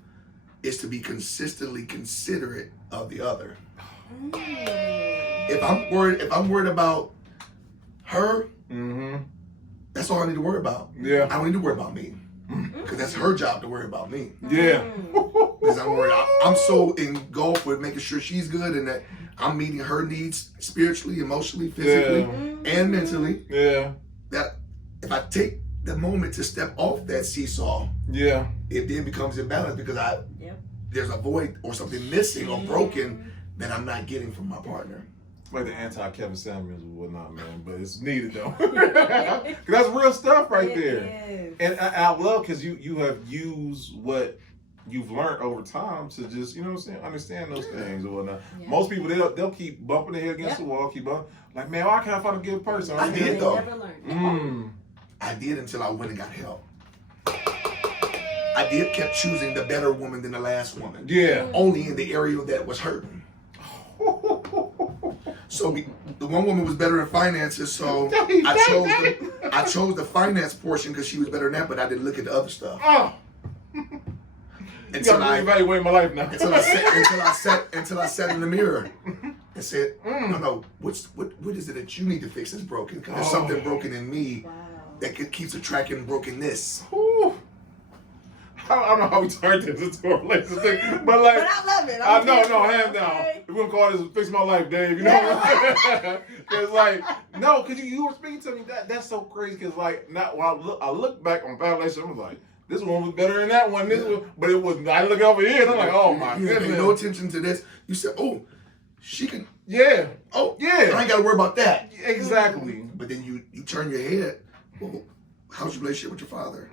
is to be consistently considerate of the other. If I'm worried about her, that's all I need to worry about. Yeah. I don't need to worry about me. Because that's her job to worry about me. Yeah. Because because I'm worried. I'm so engulfed with making sure she's good and that I'm meeting her needs spiritually, emotionally, physically, and mentally. Yeah. That if I take the moment to step off that seesaw, it then becomes imbalanced because there's a void or something missing or broken that I'm not getting from my partner. Like the anti-Kevin Samuels and whatnot, man. But it's needed, though. Because that's real stuff right there. And I love because you have used what you've learned over time to just, you know what I'm saying, understand those things or whatnot. Yeah. Most people, they'll keep bumping their head against the wall, keep bumping. Like, man, why can't I find a good person? I did, though. Never learned. I did until I went and got help. I did kept choosing the better woman than the last woman. Yeah. Only in the area that was hurting. So the one woman was better in finances, so I chose the finance portion because she was better than that, but I didn't look at the other stuff. Until I evaluate my life now. Until I sat in the mirror and said, no, what is it that you need to fix that's broken? Because there's something broken in me that keeps attracting brokenness. I don't know how we turned this into a relationship, but like, but I love it. I know, hands down. We're gonna call this "Fix My Life," Dave. You know, because like, no, because you were speaking to me. That's so crazy. Because like, now when I look back on past relationship, I was like, this one was better than that one. This one, but it was. I look over here, and I'm like, oh my goodness. Pay no attention to this. You said, oh, she can. Yeah. Oh, yeah. I ain't got to worry about that. Exactly. But then you turn your head. Well, how's your relationship with your father?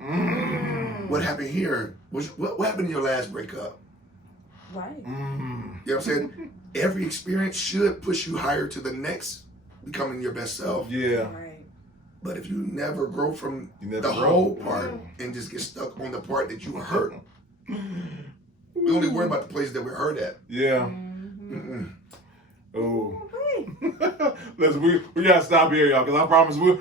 What happened here? What happened in your last breakup? Right. You know what I'm saying? Every experience should push you higher to the next, becoming your best self. Yeah. Right. But if you never grow from the whole part and just get stuck on the part that you hurt, we only worry about the places that we're hurt at. Yeah. Oh. Listen, we gotta stop here, y'all, because I promise we'll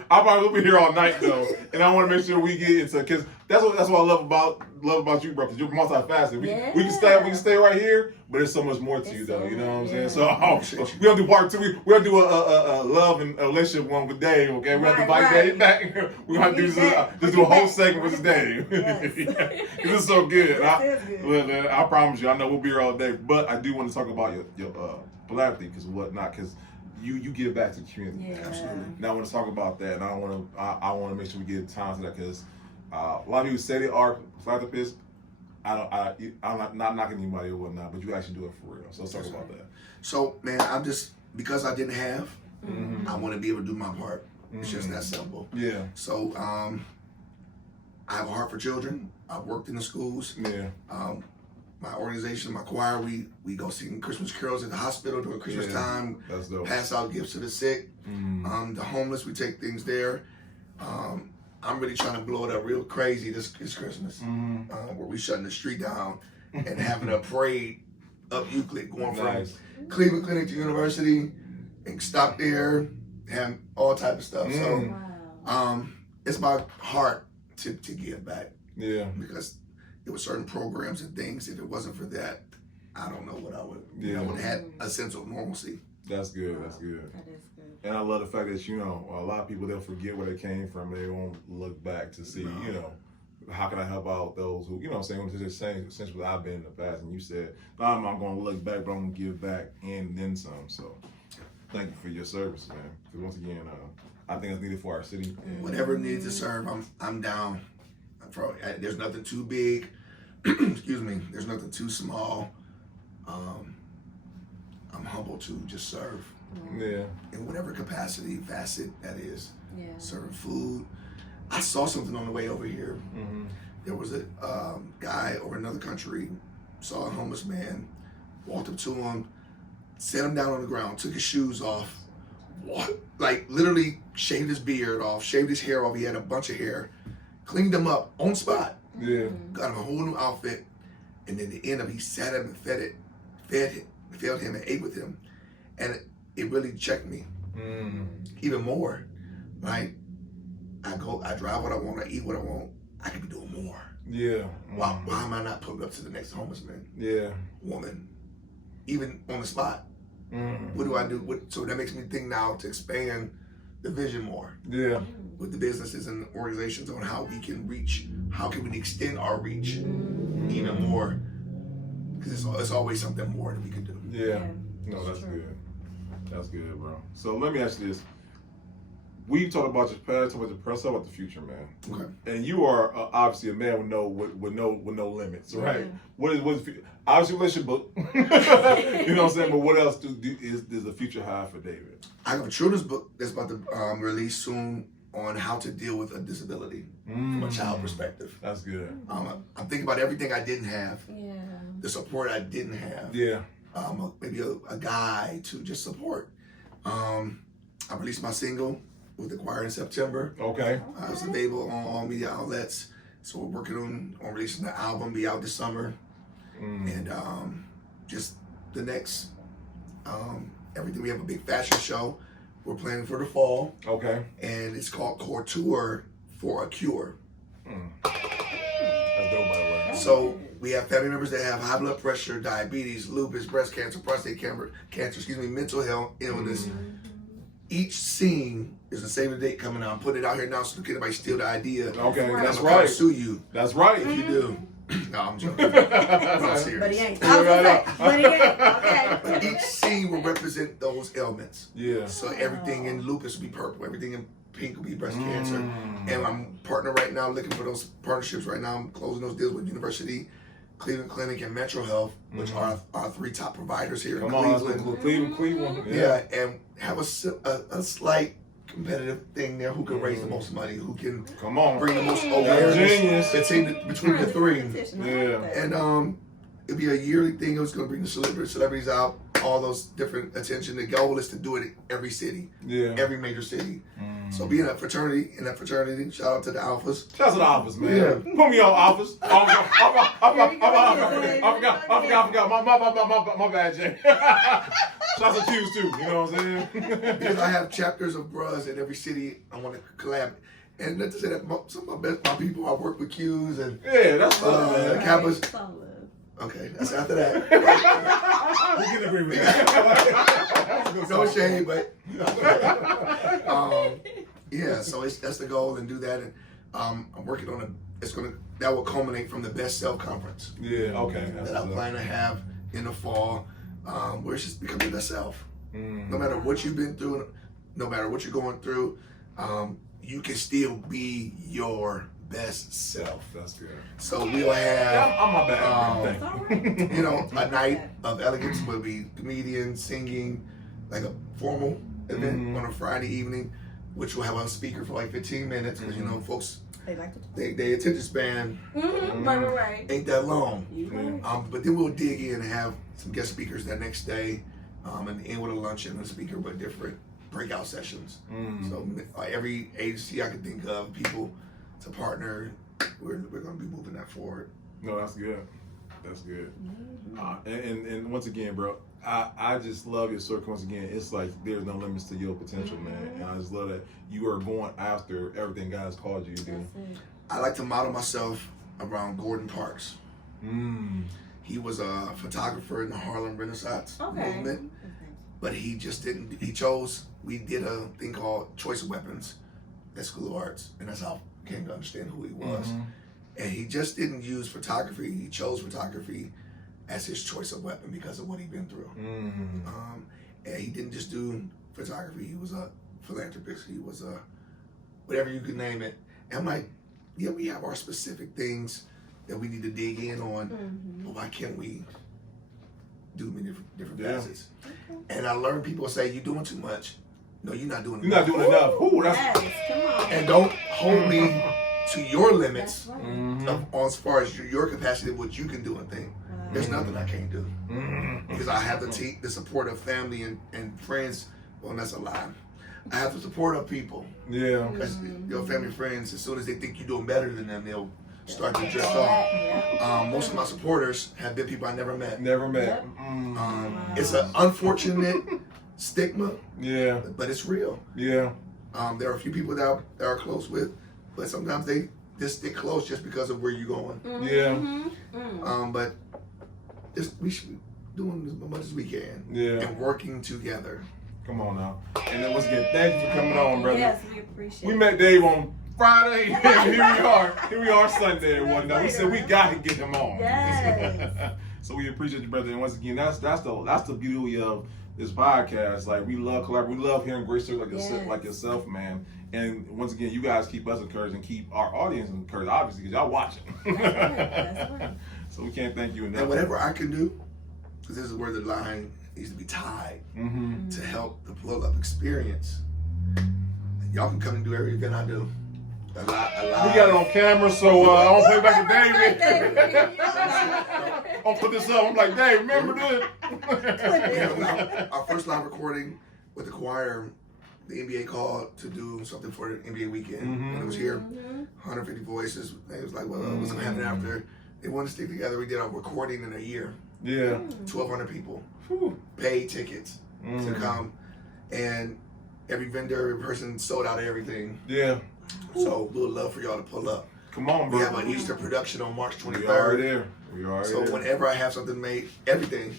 be here all night though, and I want to make sure we get into because that's what I love about you, bro. Because you're multifaceted. We can stay right here, but there's so much more to you though. You know what I'm saying? So we gonna do part two. We gonna do a love and a relationship one with Dave. Okay, we have to invite Dave back. We gonna do just do a whole segment with Dave. This is so good. I promise you, I know we'll be here all day, but I do want to talk about your philanthropy because whatnot because. You give back to the community. Yeah. Absolutely. Now I want to talk about that, and I want to make sure we get time to that because a lot of people say they are philanthropists. I'm not knocking anybody or whatnot, but you actually do it for real. So let's talk about that. So man, I'm just because I didn't have, I want to be able to do my part. It's just that simple. Yeah. So I have a heart for children. I've worked in the schools. Yeah. My organization, my choir, we go sing Christmas carols at the hospital during Christmas time. That's dope. Pass out gifts to the sick. The homeless, we take things there. I'm really trying to blow it up real crazy this Christmas, where we shutting the street down and having a parade up Euclid, going from Cleveland Clinic to University, and stop there, and all type of stuff. So it's my heart to give back. Yeah. Because there were certain programs and things. If it wasn't for that, I don't know what I would. I would have had a sense of normalcy. That's good. That's good. That is good. And I love the fact that a lot of people they'll forget where they came from. They won't look back to see how can I help out those who what I'm saying. It's just saying essentially I've been in the past, and you said no, I'm not going to look back, but I'm going to give back and then some. So thank you for your service, man. Because once again, I think it's needed for our city. Whatever needs to serve, I'm down. There's nothing too big. Excuse me. There's nothing too small. I'm humble to just serve. Yeah. In whatever capacity, facet that is. Yeah. Serving food. I saw something on the way over here. There was a guy over another country, saw a homeless man, walked up to him, set him down on the ground, took his shoes off, like literally shaved his beard off, shaved his hair off. He had a bunch of hair. Cleaned him up on spot. Yeah. Got him a whole new outfit. And then at the end of it, he sat him and fed him and ate with him. And it really checked me. Even more. Right? I drive what I want, I eat what I want. I could be doing more. Yeah. Why am I not pulling up to the next homeless man? Yeah. Woman. Even on the spot. What do I do? So that makes me think now to expand the vision more. Yeah. With the businesses and organizations on how we can reach, how can we extend our reach even more? because it's always something more that we can do. Yeah. No, that's good. That's good, bro. So let me ask you this. We talked about your past, talked about your present, about the future, man. Okay. And you are obviously a man with no limits, right? What is the future? Obviously, relationship book. You know what I'm saying? But what else does the future have for David? I have a children's book that's about to release soon on how to deal with a disability from a child perspective. That's good. I'm thinking about everything I didn't have, Yeah. the support I didn't have. Yeah. Maybe a guide to just support. I released my single with the choir in September. Okay. It's available on all media outlets. So we're working on releasing the album, be out this summer. And just the next, everything. We have a big fashion show we're planning for the fall. Okay. And it's called Couture for a Cure. That's dope, by the way. So we have family members that have high blood pressure, diabetes, lupus, breast cancer, prostate cancer, mental health illness. Each scene is a save the date coming out. I'm putting it out here now so anybody steal the idea. Okay, And that's I'm gonna right. sue you That's right. if you do. No, I'm joking. I'm serious. But he ain't. I was gonna say, but he ain't. Okay. But each scene will represent those ailments. Yeah. So everything in lupus will be purple. Everything in pink will be breast cancer. And I'm partnering right now, looking for those partnerships right now. I'm closing those deals with University, Cleveland Clinic, and Metro Health, which are our three top providers here in Cleveland. Cleveland. Yeah, and have a slight competitive thing there. Who can raise the most money? Who can bring the most awareness between the three? Yeah. And it'll be a yearly thing. It's going to bring the celebrities out, all those different attention. The goal is to do it in every city, every major city. So be in that fraternity, shout out to the Alphas. Shout out to the Alphas, man. Yeah. Put me on Alphas. I forgot. My bad, Jay. Shout out to Q's too, you know what I'm saying? Because I have chapters of bros in every city. I want to collab. And not to say that some of my people, I work with Q's and that's Kappas. Okay, that's after that. We can agree with that. No shade, but yeah. So that's the goal, and do that. And I'm working on that will culminate from the Best Self Conference. Yeah, okay. That I plan to have in the fall, where it's just becoming the self. No matter what you've been through, no matter what you're going through, you can still be your best self. That's good. So we'll have I'm my bad. a night of elegance will be comedians, singing, like a formal event on a Friday evening, which will have a speaker for like 15 minutes because folks they attention span ain't that long. But then we'll dig in and have some guest speakers that next day, and end with a luncheon and a speaker with different breakout sessions. So every agency I can think of, people to partner, we're going to be moving that forward. No, that's good. That's good. And once again, bro, I just love your story. Once again, it's like there's no limits to your potential, man. And I just love that you are going after everything God has called you to do. I like to model myself around Gordon Parks. He was a photographer in the Harlem Renaissance movement, but he just didn't. We did a thing called Choice of Weapons at School of Arts, and that's how I came to understand who he was. And he just didn't use photography. He chose photography as his choice of weapon because of what he'd been through. And he didn't just do photography. He was a philanthropist. He was a whatever you could name it. And I'm like, yeah, we have our specific things that we need to dig in on, but why can't we do many different facets? And I learned people say, you're doing too much. No, you're not doing enough. You're not doing enough. Ooh, Come on. And don't hold me to your limits as far as your capacity of what you can do and think. There's nothing I can't do. Because I have the support of family and friends. Well, that's a lie. I have the support of people. Yeah. Because your family and friends, as soon as they think you're doing better than them, they'll start to drift off. Most of my supporters have been people I never met. It's an unfortunate stigma. Yeah. But it's real. Yeah. There are a few people that are close with, but sometimes they just stick close just because of where you're going. But we should be doing as much as we can. And working together. Come on now. And then once again, thank you for coming on, brother. Yes, we appreciate it. We met Dave on Friday, and here we are Sunday and whatnot. We said we got to get him on. Yes. So we appreciate you, brother. And once again, that's the beauty of this podcast. Like, we love collaborating. We love hearing great stories like yourself, man. And once again, you guys keep us encouraged and keep our audience encouraged, obviously, because y'all watching. That's right. So we can't thank you enough. And whatever I can do, because this is where the line needs to be tied to help the pull-up experience. Y'all can come and do every event I do. A lot. We got it on camera, so I want to play back to David. I'll put this up. I'm like, Dave, remember this? Our first live recording with the choir, the NBA called to do something for the NBA weekend. When it was here, 150 voices. They was like, well, what's going to happen after? They wanted to stick together. We did a recording in a year. Yeah. 1,200 people. Whew. Paid tickets to come. And every vendor, every person sold out of everything. Yeah. So we would love for y'all to pull up. Come on, bro. We have an Easter production on March 23rd. We are there. So whenever I have something made, everything,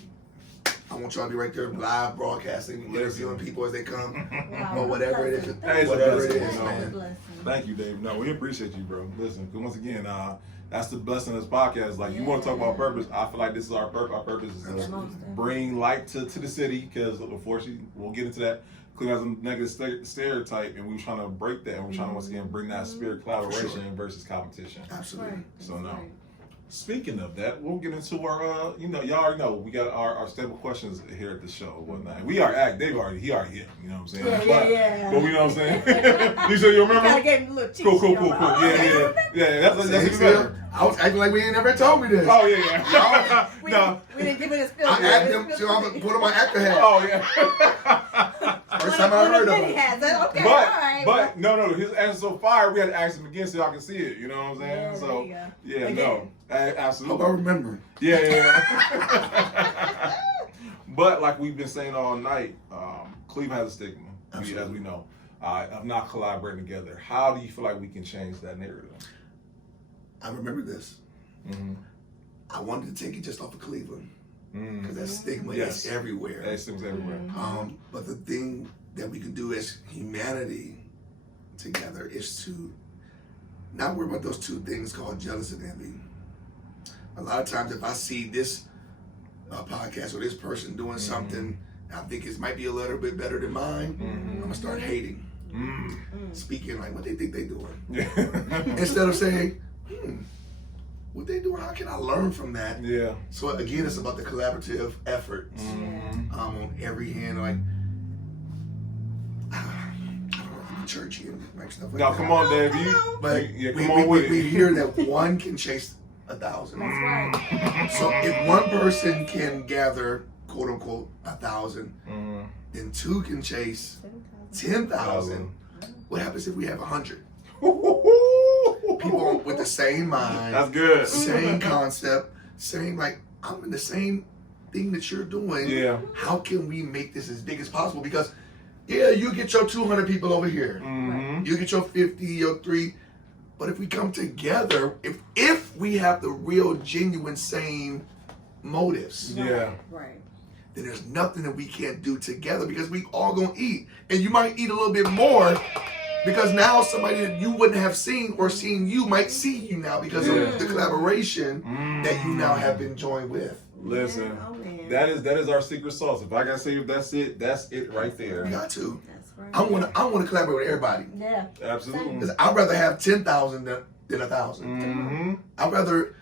I want y'all to be right there live broadcasting, interviewing people as they come, or whatever it is. Hey, whatever it is, you know. man. Thank you, Dave. No, we appreciate you, bro. Listen, 'cause once again, that's the blessing of this podcast. Like, you want to talk about purpose, I feel like this is our purpose. Our purpose is to bring light to the city, because unfortunately, we'll get into that. Clearly has a negative stereotype, and we're trying to break that, and we're trying to once again bring that spirit collaboration versus competition. Absolutely. So no. Speaking of that, we'll get into our, y'all already know we got our stable questions here at the show and whatnot. We are he already hit, you know what I'm saying? Yeah. But you know what I'm saying? You sure you remember? I gave him a little cheat Cool. sheet. Yeah, that's even better. I was acting like we ain't never told me this. Oh yeah. No. We didn't give it a spill. I asked them to I'm gonna put on my actor hat. Oh yeah. First time I heard of him. Okay, all right. But no, his answer's so fire. We had to ask him again so y'all can see it. You know what I'm saying? Yeah, So there you go. yeah, Again. no, absolutely. Hope I remember. Yeah. But like we've been saying all night, Cleveland has a stigma, as we know, of not collaborating together. How do you feel like we can change that narrative? I remember this. I wanted to take it just off of Cleveland, because that stigma is everywhere. That stigma's everywhere. But the thing that we can do as humanity together is to not worry about those two things called jealousy and envy. A lot of times if I see this podcast or this person doing something I think it might be a little bit better than mine, I'm gonna start hating. Speaking like what they think they doing. Instead of saying, what they doing, how can I learn from that? Yeah. So again, it's about the collaborative efforts on every hand. Like, I don't know if you churchy and make stuff like that. Now, come on, Dave. But we hear that one can chase 1,000. That's right. So if one person can gather, quote unquote, 1,000, then two can chase 10,000. What happens if we have 100? People with the same mind. That's good. Same concept. Same, like, I'm in the same thing that you're doing. Yeah. How can we make this as big as possible? Because, yeah, you get your 200 people over here. You get your 50, your 3. But if we come together, if we have the real, genuine, same motives, Right. then there's nothing that we can't do together, because we all gonna eat. And you might eat a little bit more, because now somebody that you wouldn't have seen or seen you might see you now because of the collaboration that you now have been joined with. Listen, that is our secret sauce. If I gotta say that's it right there. You got to. That's right. I wanna collaborate with everybody. Yeah. Absolutely. Because I'd rather have 10,000 than 1,000. I'd rather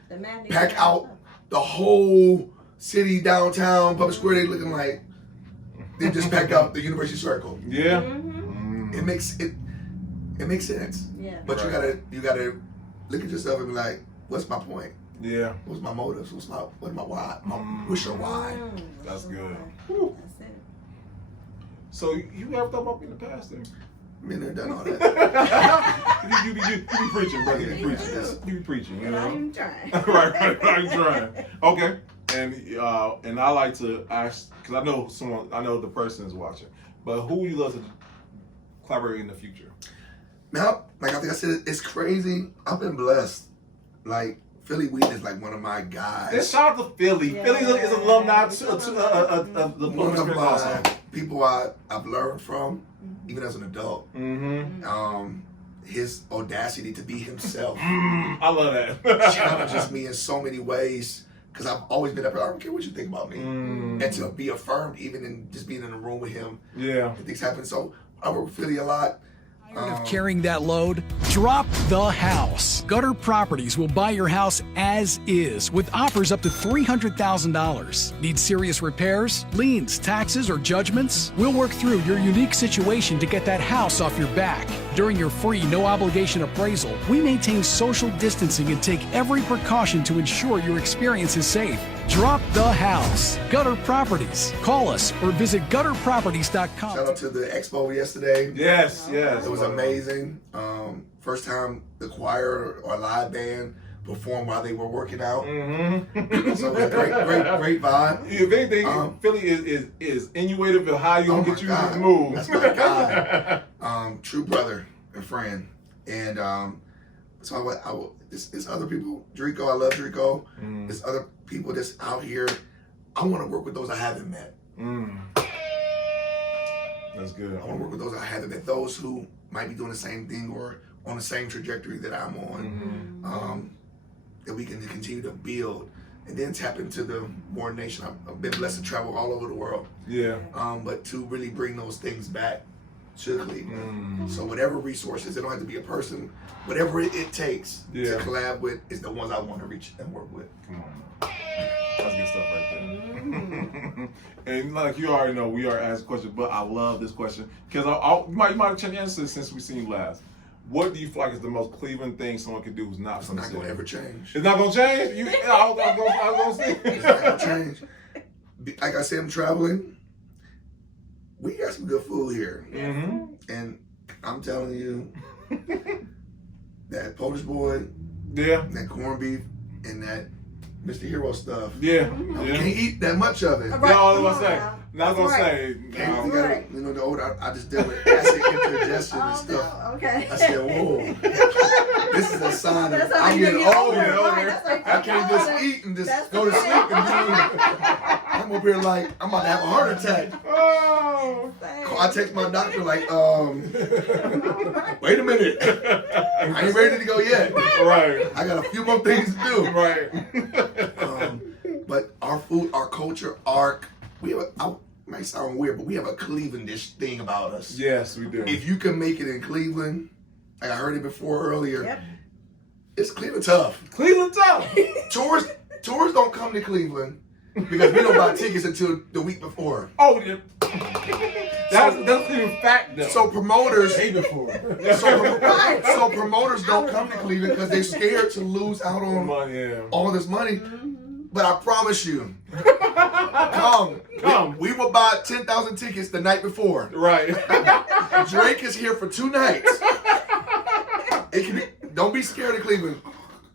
pack out the whole city downtown, public square, they looking like they just pack out the University Circle. Yeah. It makes sense. Yeah. But you gotta look at yourself and be like, what's my point? Yeah. What's my motives? What's my why? What's your why? That's good. That's it. So you ever thought about being a pastor? I mean, they've done all that. you be preaching, brother. You be preaching. You know. I'm trying. right. I'm trying. Okay. And I like to ask, because I know the person is watching, but who would you love to collaborate in the future? Now, like I think I said, it's crazy. I've been blessed. Like, Philly Wheaton is like one of my guys. And shout out to Philly. Yeah. Philly is alumni to the One of my awesome. people I've learned from, even as an adult. His audacity to be himself I love that. challenges me in so many ways because I've always been that person. I don't care what you think about me. And to be affirmed, even in just being in a room with him, Yeah. and things happen. So I work with Philly a lot. Tired of carrying that load? Drop the house. Gutter Properties will buy your house as is with offers up to $300,000. Need serious repairs, liens, taxes, or judgments? We'll work through your unique situation to get that house off your back. During your free, no-obligation appraisal, we maintain social distancing and take every precaution to ensure your experience is safe. Drop the house. Gutter Properties. Call us or visit gutterproperties.com. Shout out to the expo yesterday. Yes. It was amazing. First time the choir or live band performed while they were working out. Mm-hmm. So it was a great vibe. If anything, Philly is innuative of how you gonna get you to the move. That's my guy. True brother and friend. And so there's other people. Drico, I love Drico. There's other people that's out here. I want to work with those I haven't met. That's good. I want to work with those I haven't met. Those who might be doing the same thing or on the same trajectory that I'm on. That we can continue to build and then tap into the more nation. I've been blessed to travel all over the world. Yeah. But to really bring those things back to Cleveland. So whatever resources, it don't have to be a person, whatever it takes to collab with is the ones I want to reach and work with. Come on. That's good stuff right there. And like you already know, we are asking questions, but I love this question because you might have changed the answer since we've seen you last. What do you feel like is the most Cleveland thing someone can do who's not from the city? It's not going to ever change. It's not going to change? I was going to say. It's not going to change. Like I said, I'm traveling. We got some good food here. And I'm telling you, that Polish boy, that corned beef, and that Mr. Hero stuff. Yeah. I can't eat that much of it. Right. No, I was going to say. Not going to say. You know, the older I just deal with acid indigestion and stuff. No. Okay. I said, whoa, this is a sign that That's how I'm you getting get older. older. That's how you I get can't just older. eat and just That's go to the sleep and I'm up here like, I'm about to have a heart attack. Oh. I text my doctor like, wait a minute. I ain't ready to go yet. Right. I got a few more things to do. Right. But our food, our culture, we have it might sound weird, but we have a Clevelandish thing about us. Yes, we do. If you can make it in Cleveland, like I heard it before earlier, Yep. it's Cleveland tough. Cleveland tough. Tourists don't come to Cleveland because we don't buy tickets until the week before. Oh, yeah. That's Cleveland fact though. So promoters, before. so promoters don't come to Cleveland because they're scared to lose out on all this money. But I promise you, come. We will buy 10,000 tickets the night before. Right. Drake is here for 2 nights. Don't be scared of Cleveland.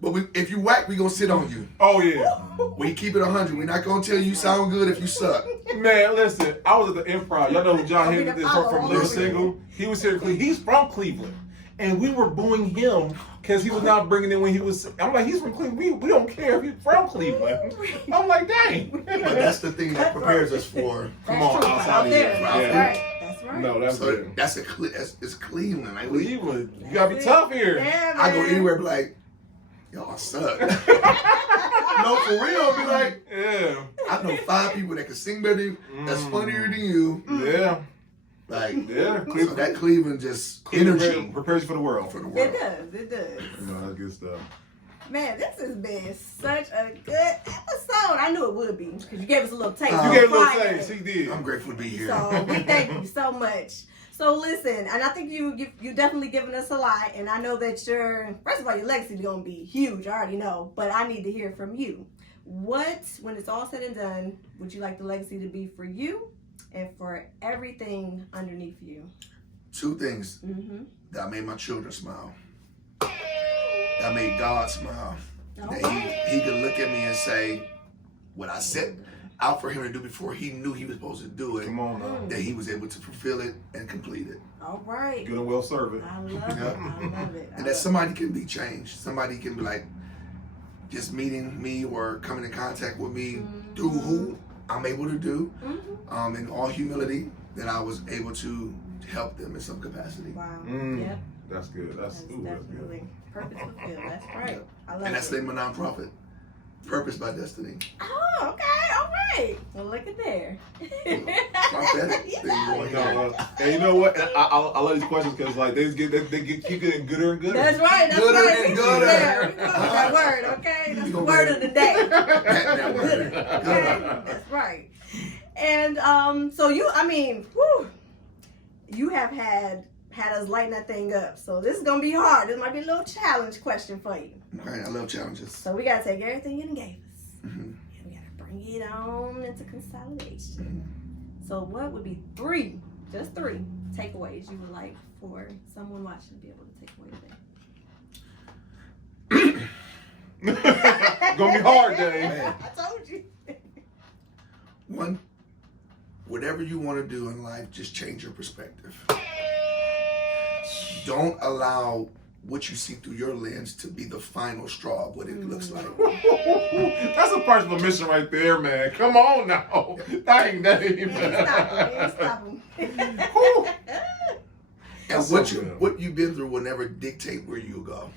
But if you whack, we gonna sit on you. Oh yeah. We keep it 100. We're not gonna tell you sound good if you suck. Man, listen, I was at the Improv. Y'all know who John Henry is from Little Single. He was here in Cleveland. He's from Cleveland. And we were booing him because he was not bringing in when he was. I'm like, he's from Cleveland. We don't care if he's from Cleveland. I'm like, dang. But that's the thing that prepares us for. Come on, outside of here. That's right. That's right. No, that's So good. it's Cleveland. Like, Cleveland. You gotta be tough here. Yeah, I go man. anywhere, be like, y'all suck. No, for real, be like, Yeah. I know 5 people that can sing better, than you, that's funnier than you. Yeah. Like, Yeah. so that Cleveland just energy prepares you for the world. for the world. It does. No, that's good stuff. Man, this has been such a good episode. I knew it would be because you gave us a little taste. You gave a little Friday. taste. He did. I'm grateful to be here. So we thank you so much. So listen, and I think you definitely given us a lot, and I know that first of all, your legacy is gonna be huge. I already know, but I need to hear from you. What, when it's all said and done, would you like the legacy to be for you and for everything underneath you? 2 things. That I made my children smile. That I made God smile. That he could look at me and say, what I set out for him to do before he knew he was supposed to do it, Come on now. that he was able to fulfill it and complete it. All right. Good and well served. I love it. I love it. And that somebody can be changed. Somebody can be like, just meeting me or coming in contact with me through who I'm able to do, in all humility, that I was able to help them in some capacity. Wow. Mm. Yep. That's good. That's good. Definitely purpose fulfilled. That's right. I love And that's it. the name of my nonprofit. Purpose by Destiny. Oh, okay, all right. Well, look at there. Prophetic thing going on. And you know what? I love these questions because like they keep getting gooder and gooder. That's right. That's Gooder right. and We gooder. there. We go with that word, okay? That's the word of the day. That word. Okay, that's right. And so you have had us lighten that thing up. So this is gonna be hard. This might be a little challenge question for you. Okay, I love challenges. So we gotta take everything you done gave us. Mm-hmm. And we gotta bring it on into consolidation. So what would be just three takeaways you would like for someone watching to be able to take away today? Gonna be hard, Dave. Man. I told you. One, whatever you want to do in life, just change your perspective. Don't allow what you see through your lens to be the final straw of what it looks like. That's a personal mission right there, man. Come on now. Dang, Dave. Stop him. And so what you've been through will never dictate where you go.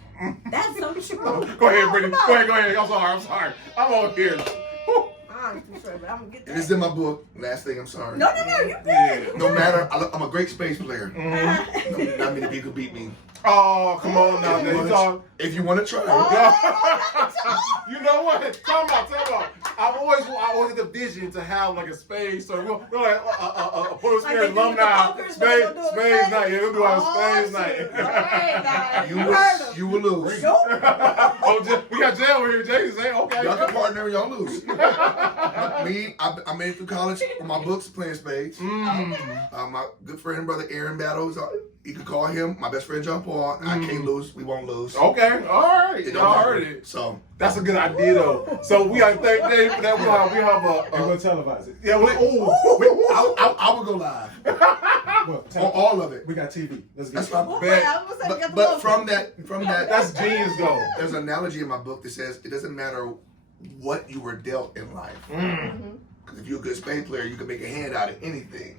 That's so true. Go ahead, Brittany. Go ahead. I'm sorry. I'm on here. I'm too sure, but I'm gonna get that. And it's in my book. Last thing, I'm sorry. No, you good. Yeah. No matter, I'm a great space player. Not many people beat me. Oh, come on now, Dave. If you want to try. You know what? Tell me about. I always had the vision to have like a space. So we're like a Portland Like Spirit they do with the alumni pokers, space but they'll do a night. space. Yeah, we'll do our space shit. night. Okay, guys. You will lose. Nope. Oh, we got Jay over here. Jay say, okay. Y'all can partner, y'all lose. I made it through college with my books playing spades. My good friend, brother Aaron Battles, you can call him. My best friend John Paul. I can't lose. We won't lose. Okay, all right. It Y'all don't heard matter. it. So That's a good idea, though. So we got to thank Dave for that. We have And we'll televise it. yeah. I will go live Well, on all of it. we got TV. Let's get That's it. my Well, bet. I was gonna say we got the But logo. from that, That's genius, though. there's an analogy in my book that says it doesn't matter what you were dealt in life. Because if you're a good spade player, you can make a hand out of anything.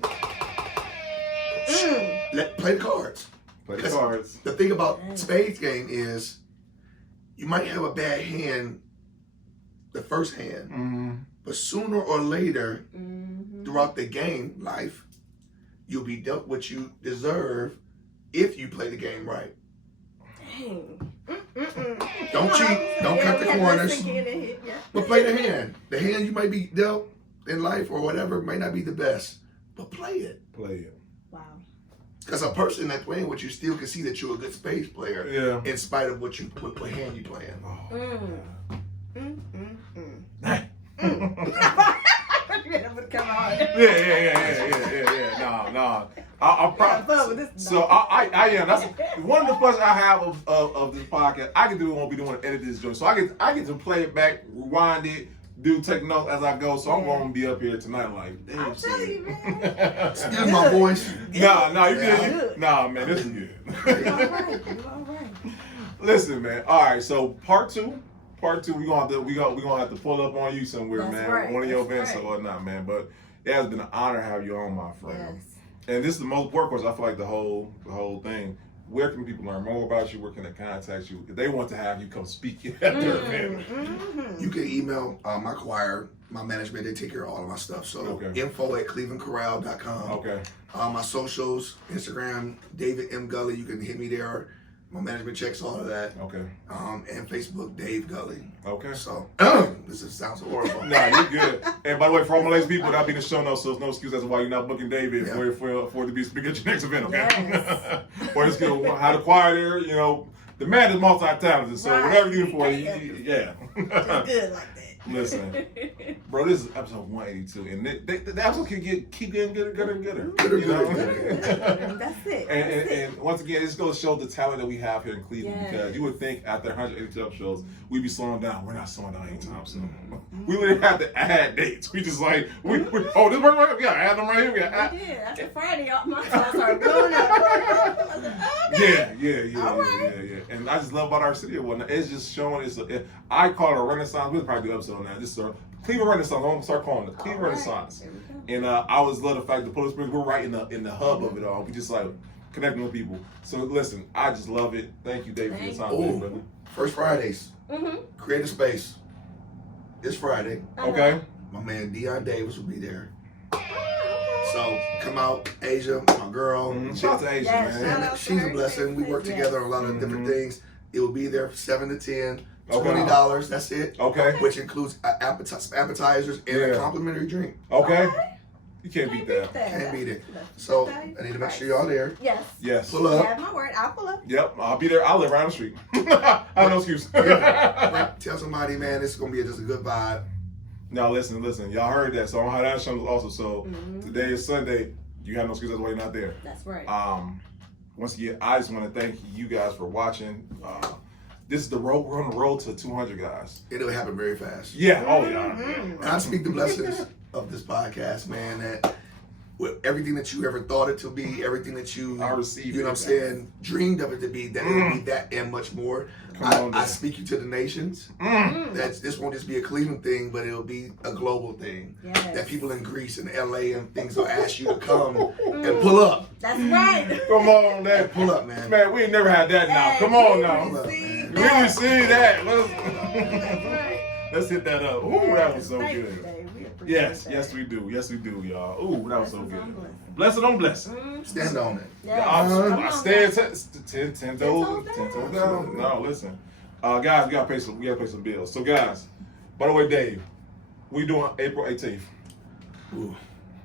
Play the cards. Play the cards. The thing about spades game is you might have a bad hand the first hand, but sooner or later throughout the game life, you'll be dealt what you deserve if you play the game right. Dang. Don't cheat. Don't cut the corners. Yeah. But play the hand. The hand you might be dealt in life or whatever might not be the best, but play it. Play it. Wow. Because a person that's playing with you still can see that you're a good spades player, Yeah. in spite of what hand you playing. Come on. Yeah. Nah. I'm proud. So I am. That's one of the pleasures I have of this podcast. I can do it. Won't be doing edit this joint. So I get to play it back, rewind it, take notes as I go. So I'm going to be up here tonight like, damn. I'm telling you, man. Excuse my voice. Nah, you good. Nah, man, this is good. You all right. Listen, man. All right, so part two, we gonna have to pull up on you somewhere, That's man. right, One of your that's events right. or whatnot, man. But it has been an honor to have you on, my friend. Yes. And this is the most important question. I feel like the whole thing. Where can people learn more about you? Where can they contact you if they want to have you come speak at their event? You can email my choir, my management. They take care of all of my stuff. So Okay. info@clevelandchorale.com. Okay. My socials, Instagram, David M. Gulley. You can hit me there. My management checks all of that. Okay. And Facebook, Dave Gulley. Okay. So this sounds horrible. Nah, you're good. And by the way, for all my ladies people, that'll be in the show notes, so there's no excuse as to why you're not booking David Yeah. for to be speaking at your next event, okay? Yes. Or just how to choir there, the man is multi-talented, so Right. whatever you do for You it, can't yeah. Good like that. Listen, bro, this is episode 182, and the episode keep getting gooder. That's it. And once again, it's going to show the talent that we have here in Cleveland, Yes. because you would think after 182 episodes, we'd be slowing down. We're not slowing down anytime soon. We literally have to add dates. We just like, this work right here. Add them right here. We did. After Friday, my phone started blowing up. Yeah. And I just love about our city and whatnot. It's just showing, I call it a renaissance. We'll probably do an episode on that. This is a Cleveland Renaissance. I'm going to start calling it the Cleveland Renaissance. There we go. And I always love the fact that Portland Springs, we're right in the hub of it all. We just like connecting with people. So listen, I just love it. Thank you, David, for your time, you. brother. First Fridays. Create a space. this Friday. Okay. My man Dion Davis will be there. So come out, Asia, my girl. Shout out to Asia, Yes, man. shout out. She's a blessing. We work Yes. together on a lot of different things. It will be there from 7 to 10. Okay. $20. That's it. Okay. Which includes appetizers and a complimentary drink. Okay. You can't beat that. Can't beat it. So I need to make sure y'all there. Yes. Yes. Pull You up. have my word. I'll pull up. Yep. I'll be there. I'll live right on the street. I have no excuse. Tell somebody, man, this is gonna be just a good vibe. Now listen. Y'all heard that. So I'm how that show also. So today is Sunday. You have no excuse. That's why you're not there. That's right. Once again, I just want to thank you guys for watching. This is the road. We're on the road to 200 guys. It'll happen very fast. Yeah. Oh yeah. And I speak the blessings of this podcast, man, that with everything that you ever thought it to be, everything that you, I received you know it, what I'm saying, dreamed of it to be, that it'll be that and much more. I speak you to the nations. This won't just be a Cleveland thing, but it'll be a global thing. Yes. That people in Greece and LA and things will ask you to come and pull up. That's right. Come on, man. Pull up, man. Man, we ain't never had that now. Come on now. Pull up, See man. We didn't see that. That's right. Let's hit that up. Ooh, that was so Thank you, good. Dave. We appreciate Yes, that. yes we do. Yes we do, y'all. Ooh, that was so Blessings on good. blessings. Blessing on blessing. Stand on it. Yes. I Come on, stand guys. 10 toes down. No, listen. Guys, we gotta pay some bills. So guys, by the way, Dave, we doing April 18th. Ooh.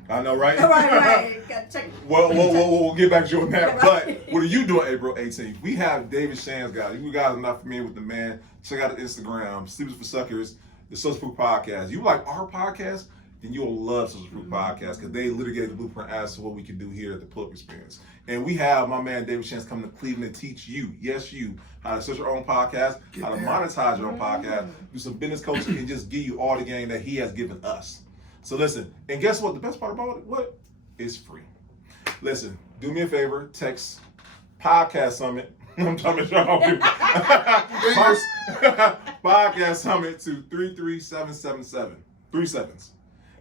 I know, right? Right. Gotta check. We'll get back to you on that. Right. But what are you doing April 18th? We have David Shands, guys. You guys are not familiar with the man. Check out his Instagram, Sleepers for Suckers, the Social Proof Podcast. You like our podcast? Then you'll love Social Proof Podcast because they literally gave the blueprint as to what we can do here at the Pull-Up Experience. And we have my man David Shands coming to Cleveland to teach you, yes you, how to start your own podcast, how to monetize your own podcast, do some business coaching, and just give you all the game that he has given us. So listen, and guess what? The best part about it, what? It's free. Listen, do me a favor, text Podcast Summit. I'm talking to y'all. Podcast Summit to 33777. 3 sevens.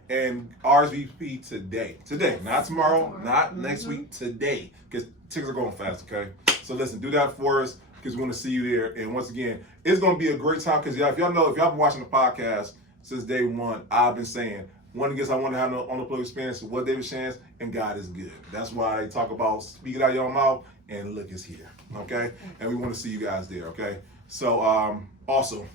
And RSVP today. Today, not tomorrow, not next week, today. Because tickets are going fast, okay? So listen, do that for us because we want to see you there. And once again, it's going to be a great time because if y'all been watching the podcast since day one, I've been saying, one of the guests I want to have on the Pull-Up Experience is what David Shands, and God is good. That's why they talk about speak it out your mouth and look is here, okay? And we want to see you guys there, okay? So also,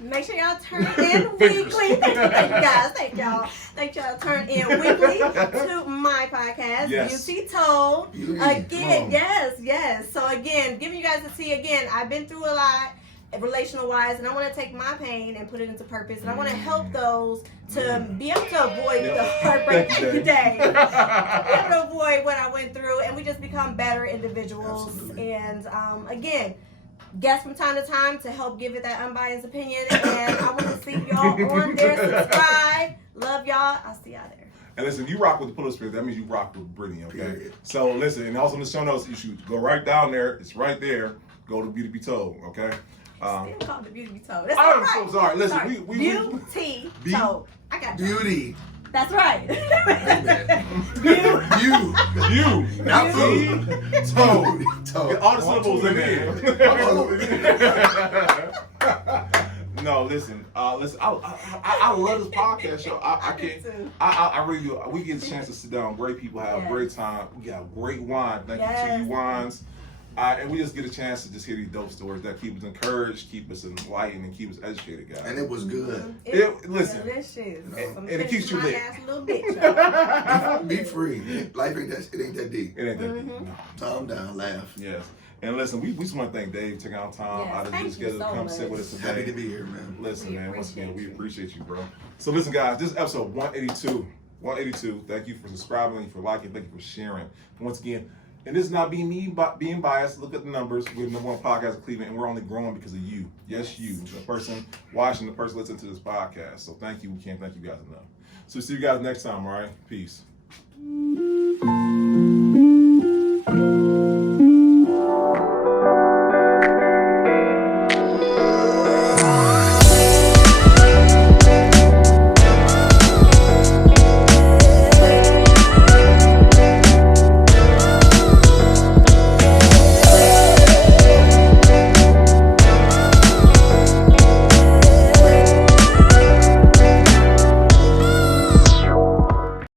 Make sure y'all turn in weekly. Thank you guys. Thank y'all. Thank y'all turn in weekly to my podcast, Yes. Beauty Told. Beauty. Again, yes. So again, giving you guys a tea again. I've been through a lot, relational wise, and I want to take my pain and put it into purpose, and I want to help those to be able to avoid the heartbreak Thank you, today. Be able to avoid what I went through, and we just become better individuals. Absolutely. And again, guests from time to time to help give it that unbiased opinion. And I want to see y'all on there. Subscribe. Love y'all. I'll see y'all there. and listen, you rock with the Pull-Up Experience, that means you rock with Brittany, okay? Period. So listen, and also in the show notes, you should go right down there. It's right there. Go to Beauty Be Told, okay? Still called the Beauty Be Told. That's I'm right. so sorry. Listen, Sorry. we Beauty Told. I got you. Beauty. That's right. you, Not food. Told. Toe. All the syllables in there. No, listen. I love this podcast show. I can't. too. I really do. We get a chance to sit down. Great people have a Yes. great time. We got great wine. Thank you to Yes. you wines. And we just get a chance to just hear these dope stories that keep us encouraged, keep us enlightened, and keep us educated, guys. And it was good. Listen. Delicious. And it keeps you my lit. ass a little bit, y'all. Be free. Life ain't that. It ain't that deep. It ain't that deep. No. Calm down. Laugh. Yes. And listen, we just want to thank Dave taking our time Yes, out of thank his you schedule to so come sit much. with us today. Happy to be here, man. Listen, We man, once again, we appreciate you. appreciate you, bro. So listen, guys, this is episode 182. 182. Thank you for subscribing, thank you for liking, thank you for sharing. And once again, and this is not being me being biased. Look at the numbers. We're the #1 podcast in Cleveland, and we're only growing because of you. Yes, you, the person watching, the person listening to this podcast. So thank you. We can't thank you guys enough. So see you guys next time, all right? Peace.